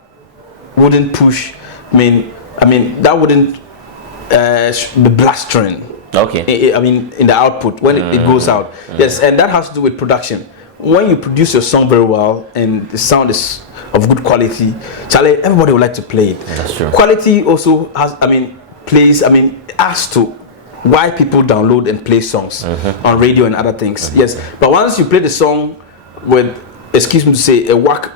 wouldn't push, that wouldn't be blastering. Okay. In the output when it goes out. Yes, and that has to do with production. When you produce your song very well and the sound is of good quality, Charlie, everybody would like to play it. That's true. Quality also has, adds to why people download and play songs on radio and other things. Yes, but once you play the song with, excuse me to say, a whack,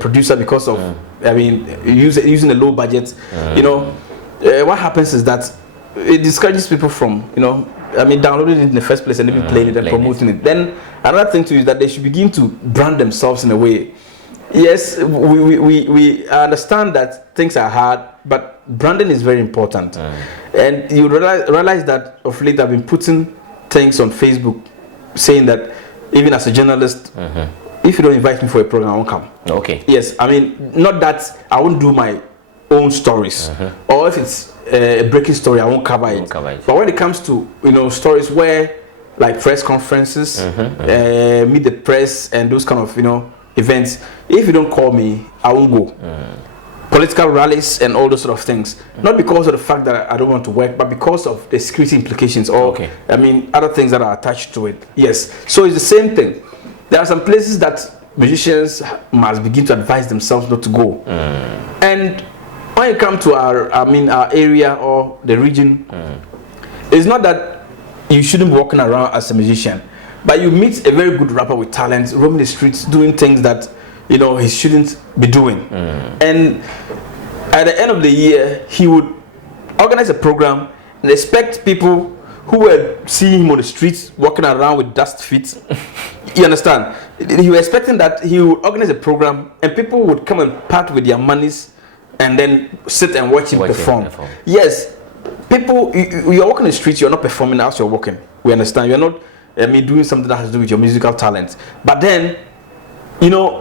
producer because of using a low budget, what happens is that it discourages people from downloading it in the first place and even playing it and promoting it. Then another thing too is that they should begin to brand themselves in a way. Yes, we understand that things are hard, but branding is very important. And you realize that of late I've been putting things on Facebook saying that even as a journalist, if you don't invite me for a program, I won't come. Okay. Yes, not that I won't do my own stories, or if it's a breaking story, I won't cover it. But when it comes to stories where, like press conferences, meet the press, and those kind of events, if you don't call me, I won't go. Political rallies and all those sort of things, not because of the fact that I don't want to work, but because of the security implications or other things that are attached to it. Yes, so it's the same thing. There are some places that musicians must begin to advise themselves not to go. And when you come to our area or the region, it's not that you shouldn't be walking around as a musician, but you meet a very good rapper with talent, roaming the streets, doing things that he shouldn't be doing. And at the end of the year, he would organize a program and expect people who were seeing him on the streets walking around with dust feet. You understand? You were expecting that he would organize a program and people would come and part with their monies and then sit and watch him perform. Yes, people, you're walking the streets, you're not performing as you're walking. We understand. You're not doing something that has to do with your musical talent. But then,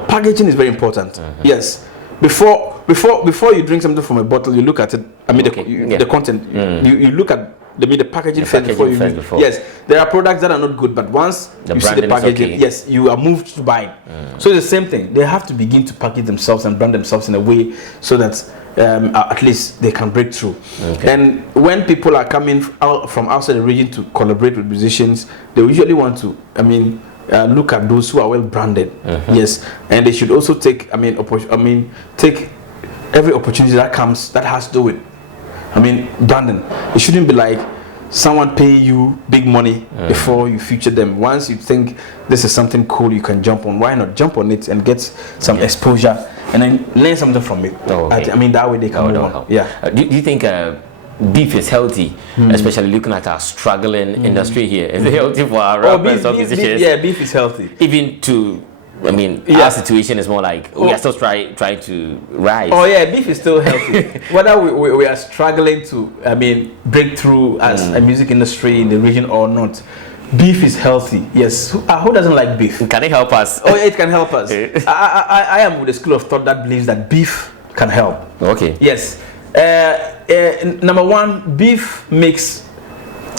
packaging is very important. Yes. Before you drink something from a bottle, you look at it. The content. You look at the packaging first before you use. Yes, there are products that are not good, but once you see the packaging, yes, you are moved to buy it. So it's the same thing. They have to begin to package themselves and brand themselves in a way so that at least they can break through. And when people are coming out from outside the region to collaborate with musicians, they usually want to look at those who are well branded. Yes, and they should also take take every opportunity that comes that has to do with branding. It shouldn't be like someone pay you big money before you feature them. Once you think this is something cool you can jump on, why not jump on it and get some exposure and then learn something from it. That way they can move on. Do you think beef is healthy, especially looking at our struggling industry here. Is it healthy for our rappers or musicians? Yeah, beef is healthy. Even to, I mean, our situation is more like we are still trying to rise. Oh yeah, beef is still healthy. Whether we are struggling to, I mean, break through as a music industry in the region or not, beef is healthy. Yes. Who doesn't like beef? Can it help us? Oh yeah, it can help us. I am with the school of thought that believes that beef can help. Okay. Yes. Number one, beef makes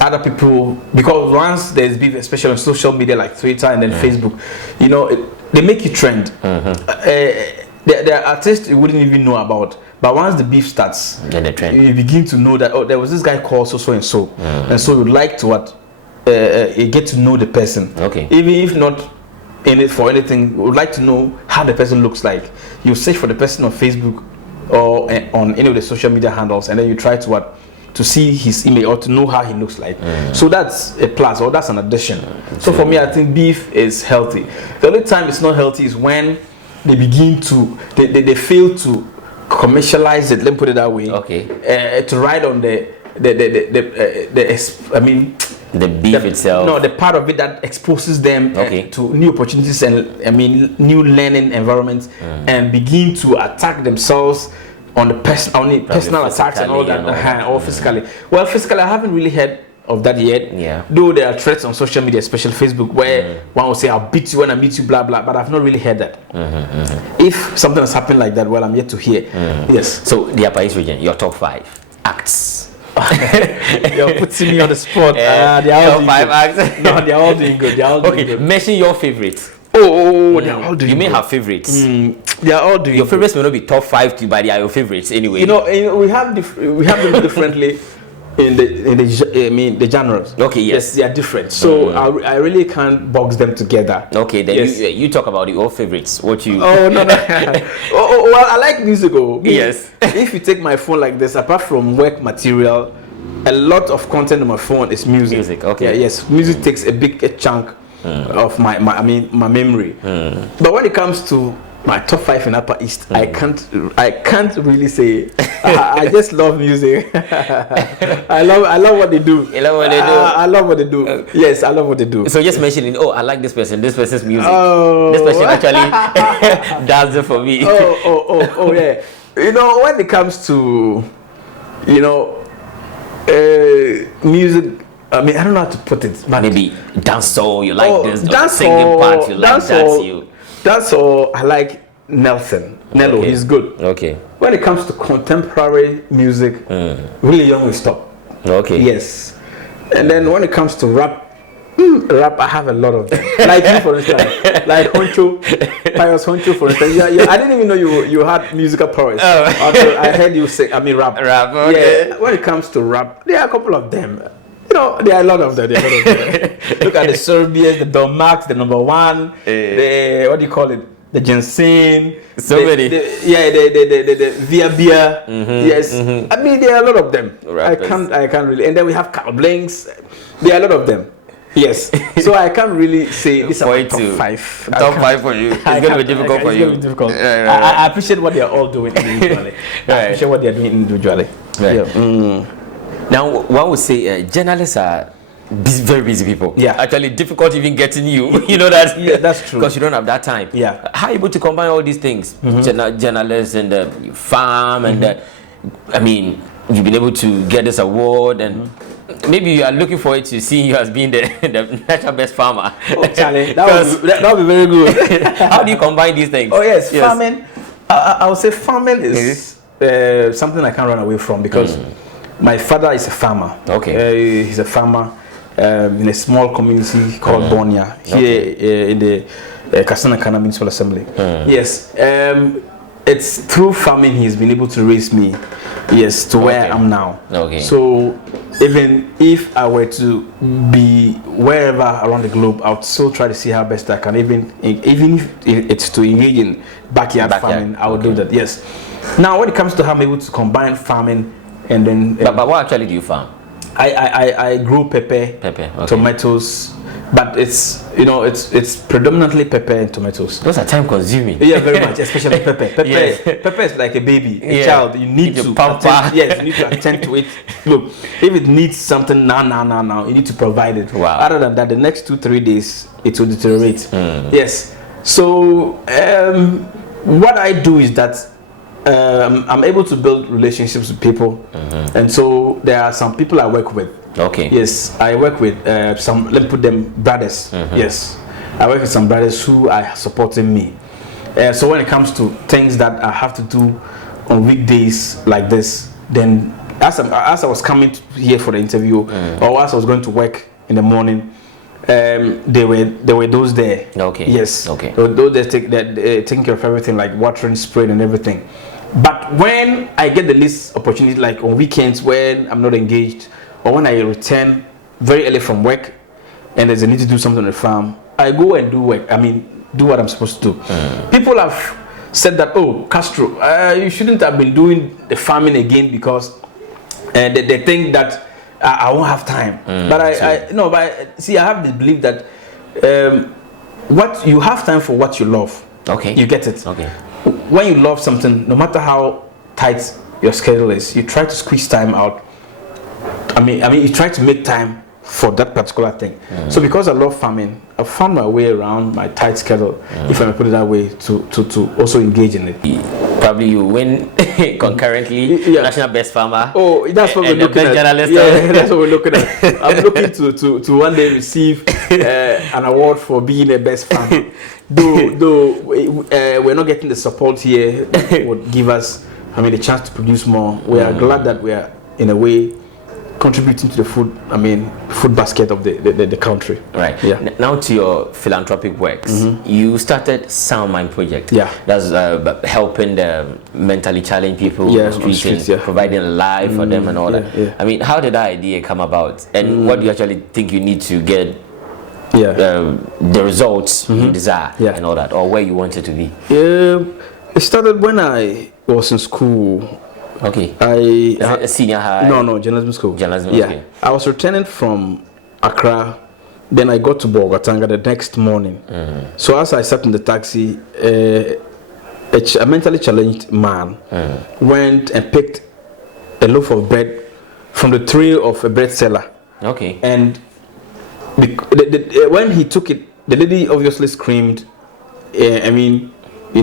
other people, because once there's beef, especially on social media like Twitter and then Facebook, you know, they make you trend. There are artists you wouldn't even know about, but once the beef starts, then the trend. You begin to know that, oh, there was this guy called so and so, and so you'd like to you get to know the person. Okay. Even if not in it for anything, would like to know how the person looks like. You search for the person on Facebook or on any of the social media handles, and then you try to see his image or to know how he looks like. So that's a plus, or that's an addition. So for me, I think beef is healthy. The only time it's not healthy is when they begin to they fail to commercialize it. Let me put it that way. Okay. To ride on the beef itself. No, the part of it that exposes them to new opportunities and new learning environments, and begin to attack themselves on the personal attacks and all that, or physically. Well, physically, I haven't really heard of that yet. Yeah. Though there are threats on social media, especially Facebook, where one will say, "I'll beat you when I meet you," blah blah. But I've not really heard that. If something has happened like that, well, I'm yet to hear. Yes. So the Upper East region, your top 5 acts. You're putting me on the spot. They are all doing good. No, they are all doing good. They are all doing good. Mention your favorites. Oh, they are all doing You may good. have favorites. They are all doing Your good. favorites may not be top 5 to, but they are your favorites anyway. You know, we have them differently in the genres. Okay, yes. They are different. So I really can't box them together. Okay, then you talk about your favorites. What you? Oh no. Well, I like music. Yes. If you take my phone like this, apart from work material, a lot of content on my phone is music. Music. Okay. Yeah, yes. Music takes a big chunk of my memory. But when it comes to my top 5 in Upper East, I can't really say. I just love music. I love what they do. You love what they do. I love what they do. Yes, I love what they do. So just mentioning, I like this person's music. Oh. This person actually does it for me. Oh yeah. You know, when it comes to, music, I mean, I don't know how to put it. But maybe dancehall, you like this. Dancehall, singing part, you like that. That's all. I like Nelson. Nello, he's good. Okay. When it comes to contemporary music, really young will stop. Okay. Yes. And then when it comes to rap, I have a lot of them. Like you, for instance, like Honcho, Pius Honcho, for instance. Yeah, I didn't even know you had musical prowess. Until I heard you say, rap. Rap. Okay. Yeah. When it comes to rap, there are a couple of them. There are a lot of them. Look at the Serbians, the Don Max, the number 1, the what do you call it? The Jensen. So many. The Via Beer. Yes. I mean, there are a lot of them. Rappers. I can't really. And then we have Carl Blanks. There are a lot of them. Yes. So I can't really say this is my top 5. Top 5 for you. It's going to be difficult for you. It's going to be difficult. I appreciate what they are all doing individually. I appreciate what they are doing individually. Right. Yeah. Now, one would say journalists are very busy people. Yeah. Actually, difficult even getting you. You know that? Yeah, that's true. Because you don't have that time. Yeah. How are you able to combine all these things? Journalists and the farm and I mean, you've been able to get this award and maybe you are looking forward to seeing you as being the national best farmer. Oh, Charlie, that would be very good. How do you combine these things? Oh, yes. Farming. I would say farming is something I can't run away from because my father is a farmer. Okay. He's a farmer in a small community called Bonia here in the Kasana Municipal Assembly. Yes. It's through farming he's been able to raise me, to where I am now. Okay. So even if I were to be wherever around the globe, I would still try to see how best I can. Even if it's to engage in backyard farming, I would do that. Yes. Now, when it comes to how I'm able to combine farming and then, but what actually do you farm? I grow pepper, tomatoes, but it's it's predominantly pepper and tomatoes. Those are time consuming. Yeah, very much, especially pepper. Yes. Pepper is like a baby, a child. You need to attend, yes, you need to attend to it. Look, if it needs something now, you need to provide it. Wow. Other than that, the next 2-3 days it will deteriorate. Yes. So what I do is that I'm able to build relationships with people, and so there are some people I work with. Okay. Yes, I work with some. Let me put them brothers. Yes, I work with some brothers who are supporting me. So when it comes to things that I have to do on weekdays like this, then as I was coming here for the interview, or as I was going to work in the morning, there were those there. Okay. Yes. Okay. Those that taking care of everything, like watering, spraying, and everything. But when I get the least opportunity, like on weekends when I'm not engaged, or when I return very early from work, and there's a need to do something on the farm, I go and do work. I mean, do what I'm supposed to do. People have said that, oh, Castro, you shouldn't have been doing the farming again because they think that I won't have time. But I have the belief that what you have time for what you love. Okay. You get it. Okay. When you love something, no matter how tight your schedule is, you try to squeeze time out. I mean, you try to make time for that particular thing. So because I love farming, I found my way around my tight schedule, if I may put it that way, to also engage in it. Probably you win concurrently, national best farmer. Oh, that's what we're looking at. Journalist. Yeah, that's what we're looking at. I'm looking to one day receive an award for being a best farmer. Though we're not getting the support here that would give us, the chance to produce more. We are glad that we are, in a way, contributing to the food basket of the country. Right. Yeah. Now to your philanthropic works. You started Sound Mind Project. Yeah. That's helping the mentally challenged people Yeah, on the streets, and providing a life for them and all that. Yeah. I mean, how did that idea come about? And what do you actually think you need to get the results you desire and all that, or where you want it to be? It started when I was in school. Okay. A senior high? No, journalism school. Journalism, yeah. okay. I was returning from Accra, then I got to Bogatanga the next morning. So as I sat in the taxi, a mentally challenged man went and picked a loaf of bread from the tray of a bread seller. Okay. And when he took it, the lady obviously screamed, in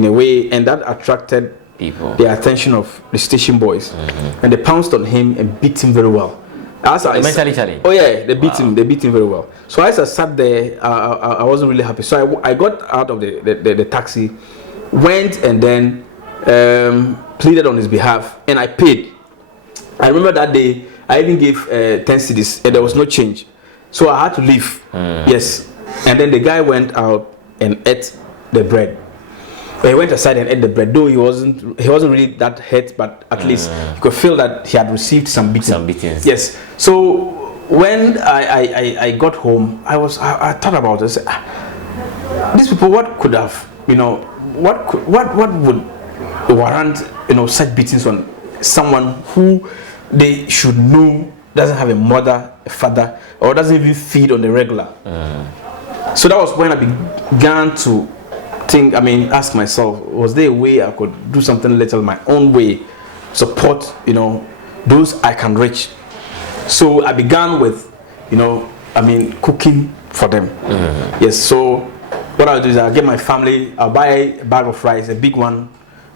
a way, and that attracted the attention of the station boys, and they pounced on him and beat him very well. Mentally challenged? Oh yeah, they beat him. They beat him very well. So as I sat there, I wasn't really happy. So I got out of the taxi, went and then pleaded on his behalf, and I paid. I remember that day I even gave 10 cedis, and there was no change, so I had to leave. Yes, and then the guy went out and ate the bread. He went aside and ate the bread, though he wasn't really that hurt, but at least you could feel that he had received some beatings. Yes. So when I got home, I thought about it. I said, these people, what could have, what would warrant, such beatings on someone who they should know doesn't have a mother, a father, or doesn't even feed on the regular. So that was when I began to ask myself, was there a way I could do something little my own way, support, those I can reach. So I began with, cooking for them. Yes, so what I'll do is I'll get my family, I'll buy a bag of rice, a big one,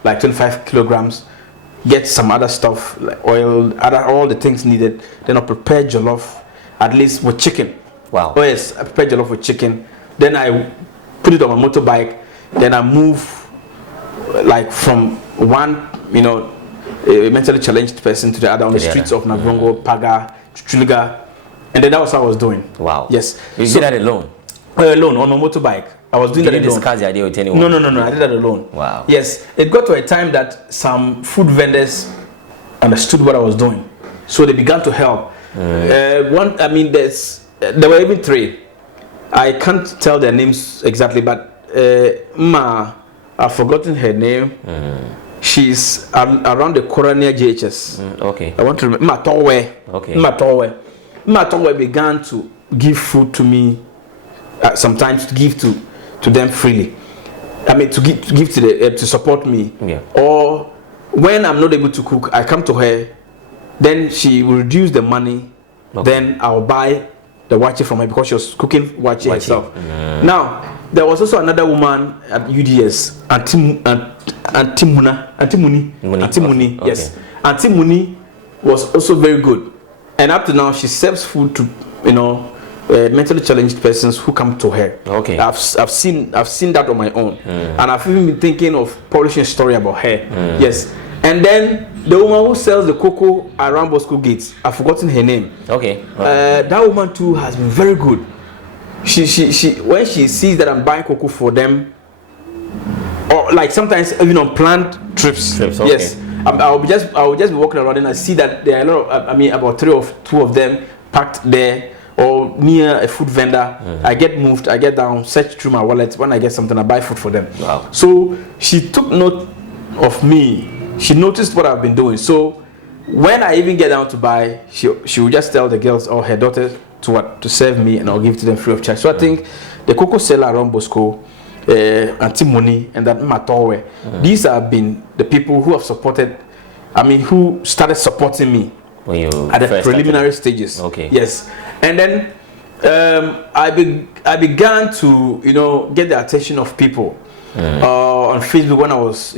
like 25 kilograms, get some other stuff, like oil, all the things needed, then I'll prepare jollof, at least with chicken. Wow. Oh yes, I prepare jollof with chicken, then I put it on my motorbike. Then I move like from one, a mentally challenged person to the other on the streets of Navrongo, Paga, Chuliga, and then that was how I was doing. Wow. Yes. You did that alone? Alone on my motorbike. I was doing that alone. You didn't discuss the idea with anyone? No. I did that alone. Wow. Yes. It got to a time that some food vendors understood what I was doing, so they began to help. There were even 3. I can't tell their names exactly, but I've forgotten her name. She's around the Corona JHS. Okay. I want to remember. Ma Towe. Okay. Ma Towe began to give food to me sometimes to give to them freely. I mean, to give to the to support me. Yeah. Or when I'm not able to cook, I come to her. Then she will reduce the money. Okay. Then I'll buy the wache from her because she was cooking wache herself. Now there was also another woman at UDS, Auntie Muni. Yes, Auntie Muni was also very good, and up to now she serves food to mentally challenged persons who come to her. Okay, I've seen that on my own, and I've even been thinking of publishing a story about her. Yes, and then the woman who sells the cocoa around Bosco Gates, I've forgotten her name. Okay, that woman too has been very good. She when she sees that I'm buying cocoa for them, or like sometimes even on planned trips. Okay. Yes, I will just be walking around and I see that there are a lot of about two of them packed there or near a food vendor. I get moved, I get down, search through my wallet. When I get something, I buy food for them. Wow. So she took note of me. She noticed what I've been doing. So when I even get down to buy, she will just tell the girls or her daughter to serve me, and I'll give to them free of charge. So I think the cocoa seller around Bosco, Auntie Muni, and that Matowe, these have been the people who have supported. Who started supporting me at the preliminary stages. Okay. Yes, and then I began to get the attention of people on Facebook when I was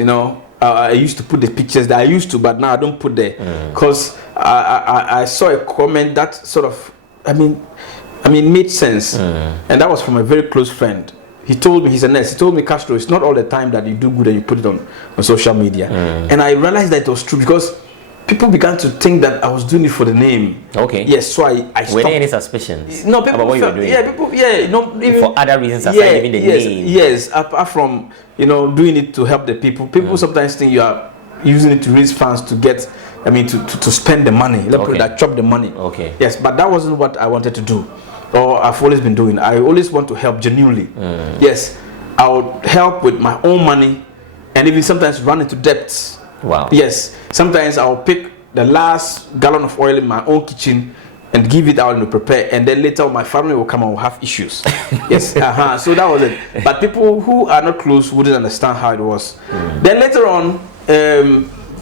I used to put the pictures that I used to, but now I don't put there because I saw a comment that sort of made sense, and that was from a very close friend. He told me, he's a nurse, he told me, Castro, it's not all the time that you do good and you put it on social media. And I realized that it was true because people began to think that I was doing it for the name. Okay. Yes, so I stopped. Were there any suspicions about what you were doing? Yeah, people, even for other reasons aside even the name. Yes, apart from doing it to help the people. People sometimes think you are using it to raise funds to get, to spend the money. Let people that chop the money. Okay. Yes, but that wasn't what I wanted to do, or I've always been doing. I always want to help genuinely. Yes, I would help with my own money, and even sometimes run into debts. Wow. Yes, sometimes I'll pick the last gallon of oil in my own kitchen and give it out and prepare, and then later my family will come and will have issues. Yes, so that was it. But people who are not close wouldn't understand how it was. Then later on,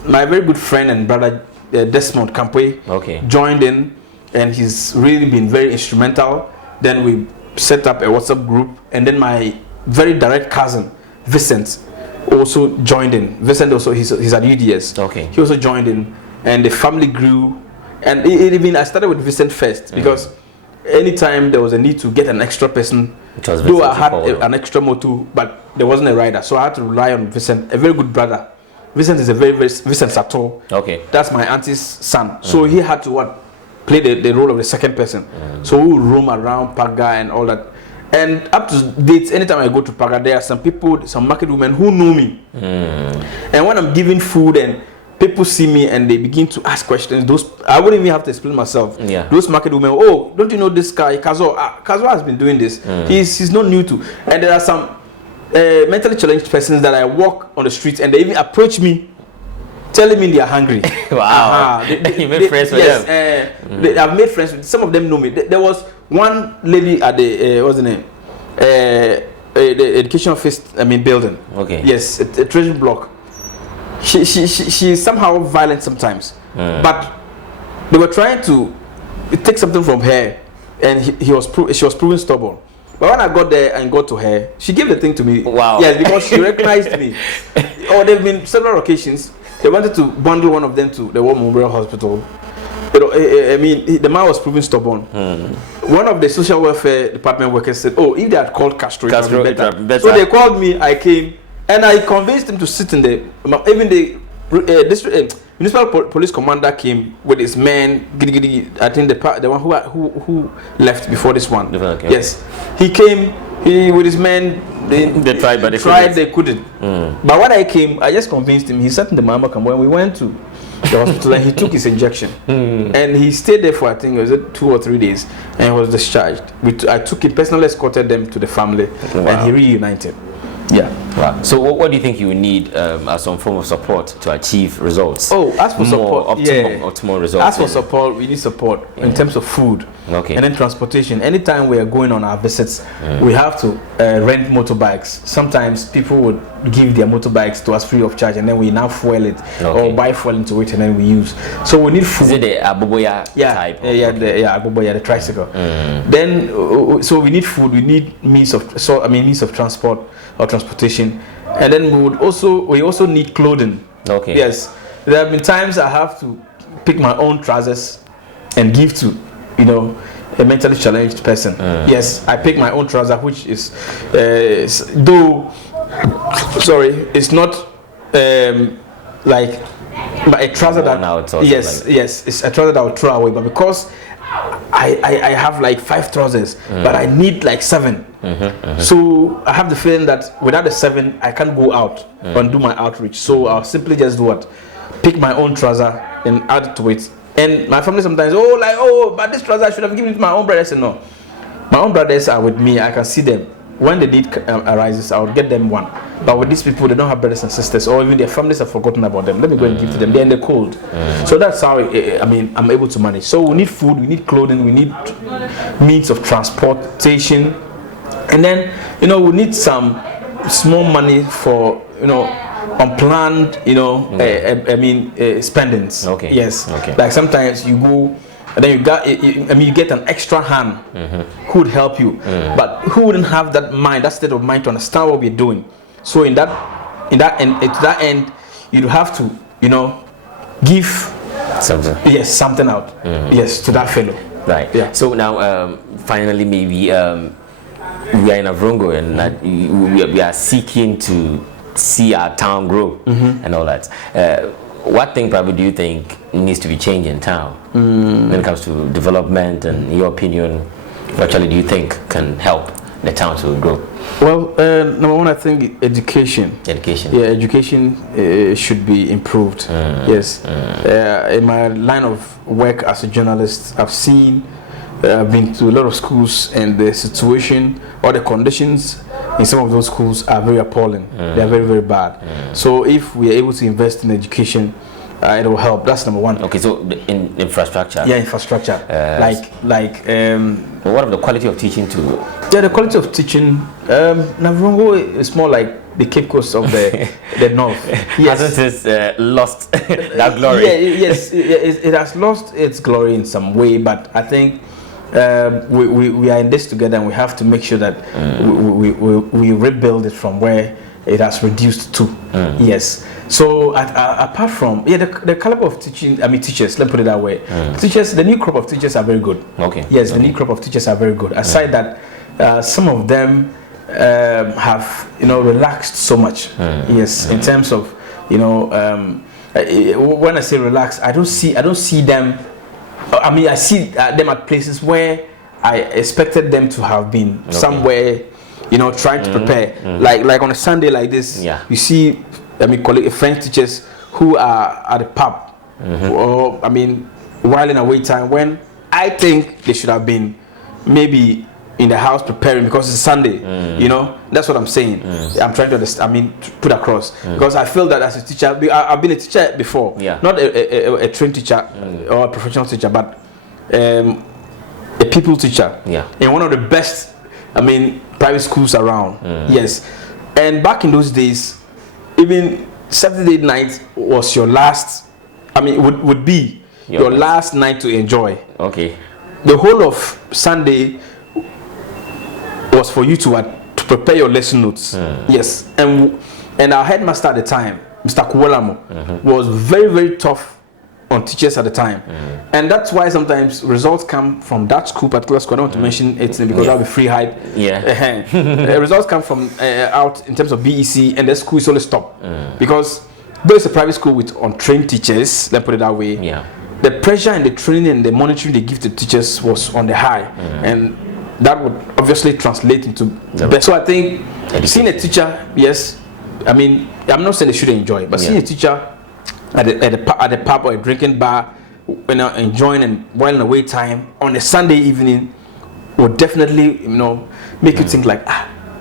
my very good friend and brother Desmond Kampwe joined in, and he's really been very instrumental. Then we set up a WhatsApp group, and then my very direct cousin Vincent also joined in. Vincent also, he's at UDS. Okay. He also joined in, and the family grew. And even I started with Vincent first because anytime there was a need to get an extra person, though I had an extra motor, but there wasn't a rider, so I had to rely on Vincent, a very good brother. Vincent is a very Vincent Sato. Okay. That's my auntie's son. So he had to play the role of the second person. So we would roam around Paga and all that. And up to date, anytime I go to Paga, there are some people, some market women who know me. And when I'm giving food and people see me and they begin to ask questions, those I wouldn't even have to explain myself. Yeah. Those market women, oh, don't you know this guy, Cazo? Cazo has been doing this. He's not new to. And there are some mentally challenged persons that I walk on the streets and they even approach me, telling me they are hungry. Wow. You made friends with them? I've made friends with some of them. Know me. There was one lady at the what's the name? The education office. Building. Okay. Yes, a treasury block. She's somehow violent sometimes, but they were trying to take something from her, and she was proven stubborn. But when I got there and got to her, she gave the thing to me. Wow. Yes, because she recognized me. Or there have been several occasions they wanted to bundle one of them to the War Memorial Hospital. The man was proven stubborn. One of the social welfare department workers said, "Oh, if they had called Castro, it would be better." So they called me. I came. And I convinced him to sit in the. Even the municipal police commander came with his men. I think the one who left before this one. Okay. Yes, he came. He with his men. They tried, but they couldn't. But when I came, I just convinced him. He sat in the Mama Kambo, and we went to the hospital, and he took his injection. And he stayed there for I think it was 2 or 3 days, and he was discharged. I took it personally, escorted them to the family, and he reunited. Yeah. Wow. So what do you think you need as some form of support to achieve results? Oh, as for support, optimal results. As for support, we need support in terms of food, and then transportation. Anytime we are going on our visits, we have to rent motorbikes. Sometimes people would give their motorbikes to us free of charge, and then we now fuel it or buy fuel into it, and then we use. So we need food. Is it the Aboboya type? Aboboya, the tricycle. Then, so we need food. We need means of transport or transportation, and then we also need clothing. Okay. Yes, there have been times I have to pick my own trousers and give to, a mentally challenged person. Yes, I pick my own trouser, which is, it's not like a trouser it's a trouser that I will throw away, but because I have like 5 trousers, but I need like 7. So I have the feeling that without the 7, I can't go out and do my outreach. So I'll simply just do what? Pick my own trouser and add to it. And my family sometimes, but this trouser I should have given it to my own brothers. And no, my own brothers are with me. I can see them. When the need arises, I will get them one. But with these people, they don't have brothers and sisters, or even their families have forgotten about them. Let me go and give to them. They're in the cold. So that's how I'm able to manage. So we need food, we need clothing, we need means of transportation, and then we need some small money for unplanned spendings. Okay. Yes. Okay. Like sometimes you go. And then you get an extra hand who would help you, but who wouldn't have that state of mind to understand what we're doing. So to that end, you have to, give something. Yes, something out. Yes, to that fellow. Right. Yeah. So now, finally, maybe we are in Avrongo, and we are seeking to see our town grow and all that. What thing probably do you think needs to be changed in town when it comes to development, and in your opinion, what actually do you think can help the town to grow? Well, number one, I think education. Education. Yeah, education should be improved. Yes. In my line of work as a journalist, I've been to a lot of schools, and the situation or the conditions in some of those schools are very appalling. They are very, very bad. So if we are able to invest in education, it will help. That's number one. Okay, so in infrastructure. Yeah, infrastructure. What of the quality of teaching too? Yeah, the quality of teaching. Navrongo is more like the Cape Coast of the north. Yes. Hasn't it lost that glory? Yes, it has lost its glory in some way, but I think we are in this together, and we have to make sure that we rebuild it from where it has reduced to. Yes. So apart from the caliber of teachers, let's put it that way. Teachers, the new crop of teachers are very good. Okay. Yes, the new crop of teachers are very good. Aside that, some of them have relaxed so much. Yes, in terms of when I say relaxed, I don't see them. I see them at places where I expected them to have been somewhere, trying to prepare. Like on a Sunday like this, you see, French teachers who are at the pub, or while in away time, when I think they should have been maybe in the house preparing, because it's Sunday. That's what I'm saying. I'm trying to understand, to put across, because I feel that as a teacher, I've been a teacher before, not a trained teacher or a professional teacher, but a people teacher in one of the best private schools around. Yes. And back in those days, even Saturday night was your last, would be your last night to enjoy. Okay. The whole of Sunday was for you to prepare your lesson notes. Yes. And our headmaster at the time, Mr. Kuwalamo, was very, very tough on teachers at the time. And that's why sometimes results come from that school, particular school. I don't want to mention it because that'll be free hype. Results come from out in terms of BEC, and the school is only stopped. Because though it's a private school with untrained teachers, let's put it that way, the pressure and the training and the monitoring they give to teachers was on the high. And that would obviously translate into best. So I think seeing a teacher, yes, I'm not saying they shouldn't enjoy, but seeing a teacher at the pub or a drinking bar, enjoying and while in away time on a Sunday evening, would definitely make you think like,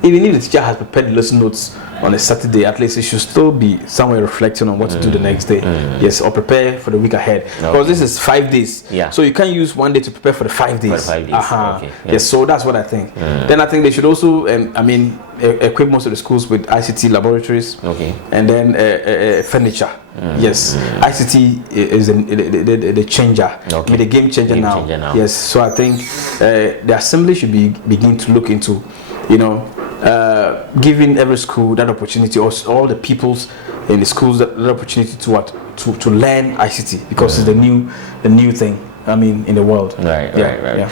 even if the teacher has prepared the lesson notes on a Saturday, at least it should still be somewhere reflecting on what to do the next day. Yes, or prepare for the week ahead. Because this is 5 days. Yeah. So you can't use one day to prepare for the 5 days. For the 5 days. Okay. Yeah. Yes, so that's what I think. Then I think they should also, equip most of the schools with ICT laboratories. Okay. And then furniture. Yes, ICT is the changer. Okay. The game changer now. Yes, so I think the assembly should begin to look into, giving every school that opportunity, or all the peoples in the schools that opportunity to learn ICT, because it's the new thing. In the world. Right. Yeah.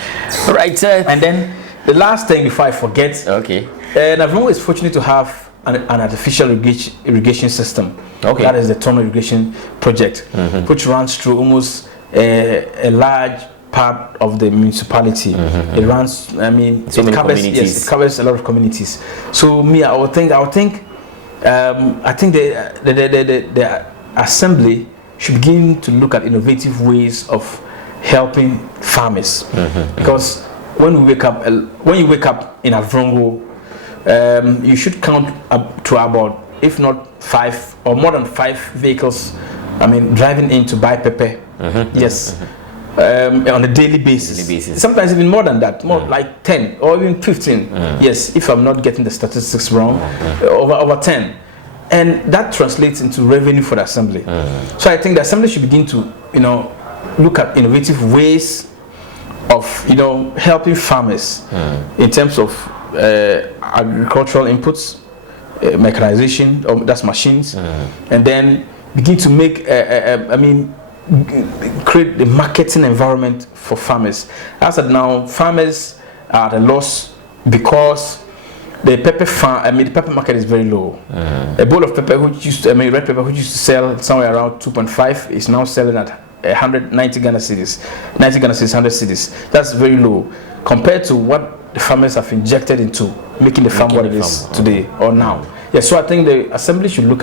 All right, sir. And then the last thing before I forget. Okay. And I'm always fortunate to have an artificial irrigation system. Okay. That is the tunnel irrigation project, which runs through almost a large part of the municipality. It runs. So it covers. communities. Yes, it covers a lot of communities. So I think the assembly should begin to look at innovative ways of helping farmers, because when you wake up in Avrongo, you should count up to about, if not 5 or more than 5 vehicles, driving in to buy pepper. Yes. On a daily basis. Sometimes even more than that, more like 10 or even 15. Yes, if I'm not getting the statistics wrong, over 10. And that translates into revenue for the assembly. So I think the assembly should begin to, look at innovative ways of, helping farmers in terms of agricultural inputs, mechanization, that's machines, and then begin to make, create the marketing environment for farmers. As of now, farmers are at a loss because the pepper market is very low. A bowl of pepper, red pepper, which used to sell somewhere around 2.5, is now selling at 190 Ghana cedis. 90 Ghana cedis, 100 cedis. That's very low compared to what the farmers have injected into making the farm what it is today or now. Yeah, so I think the assembly should look at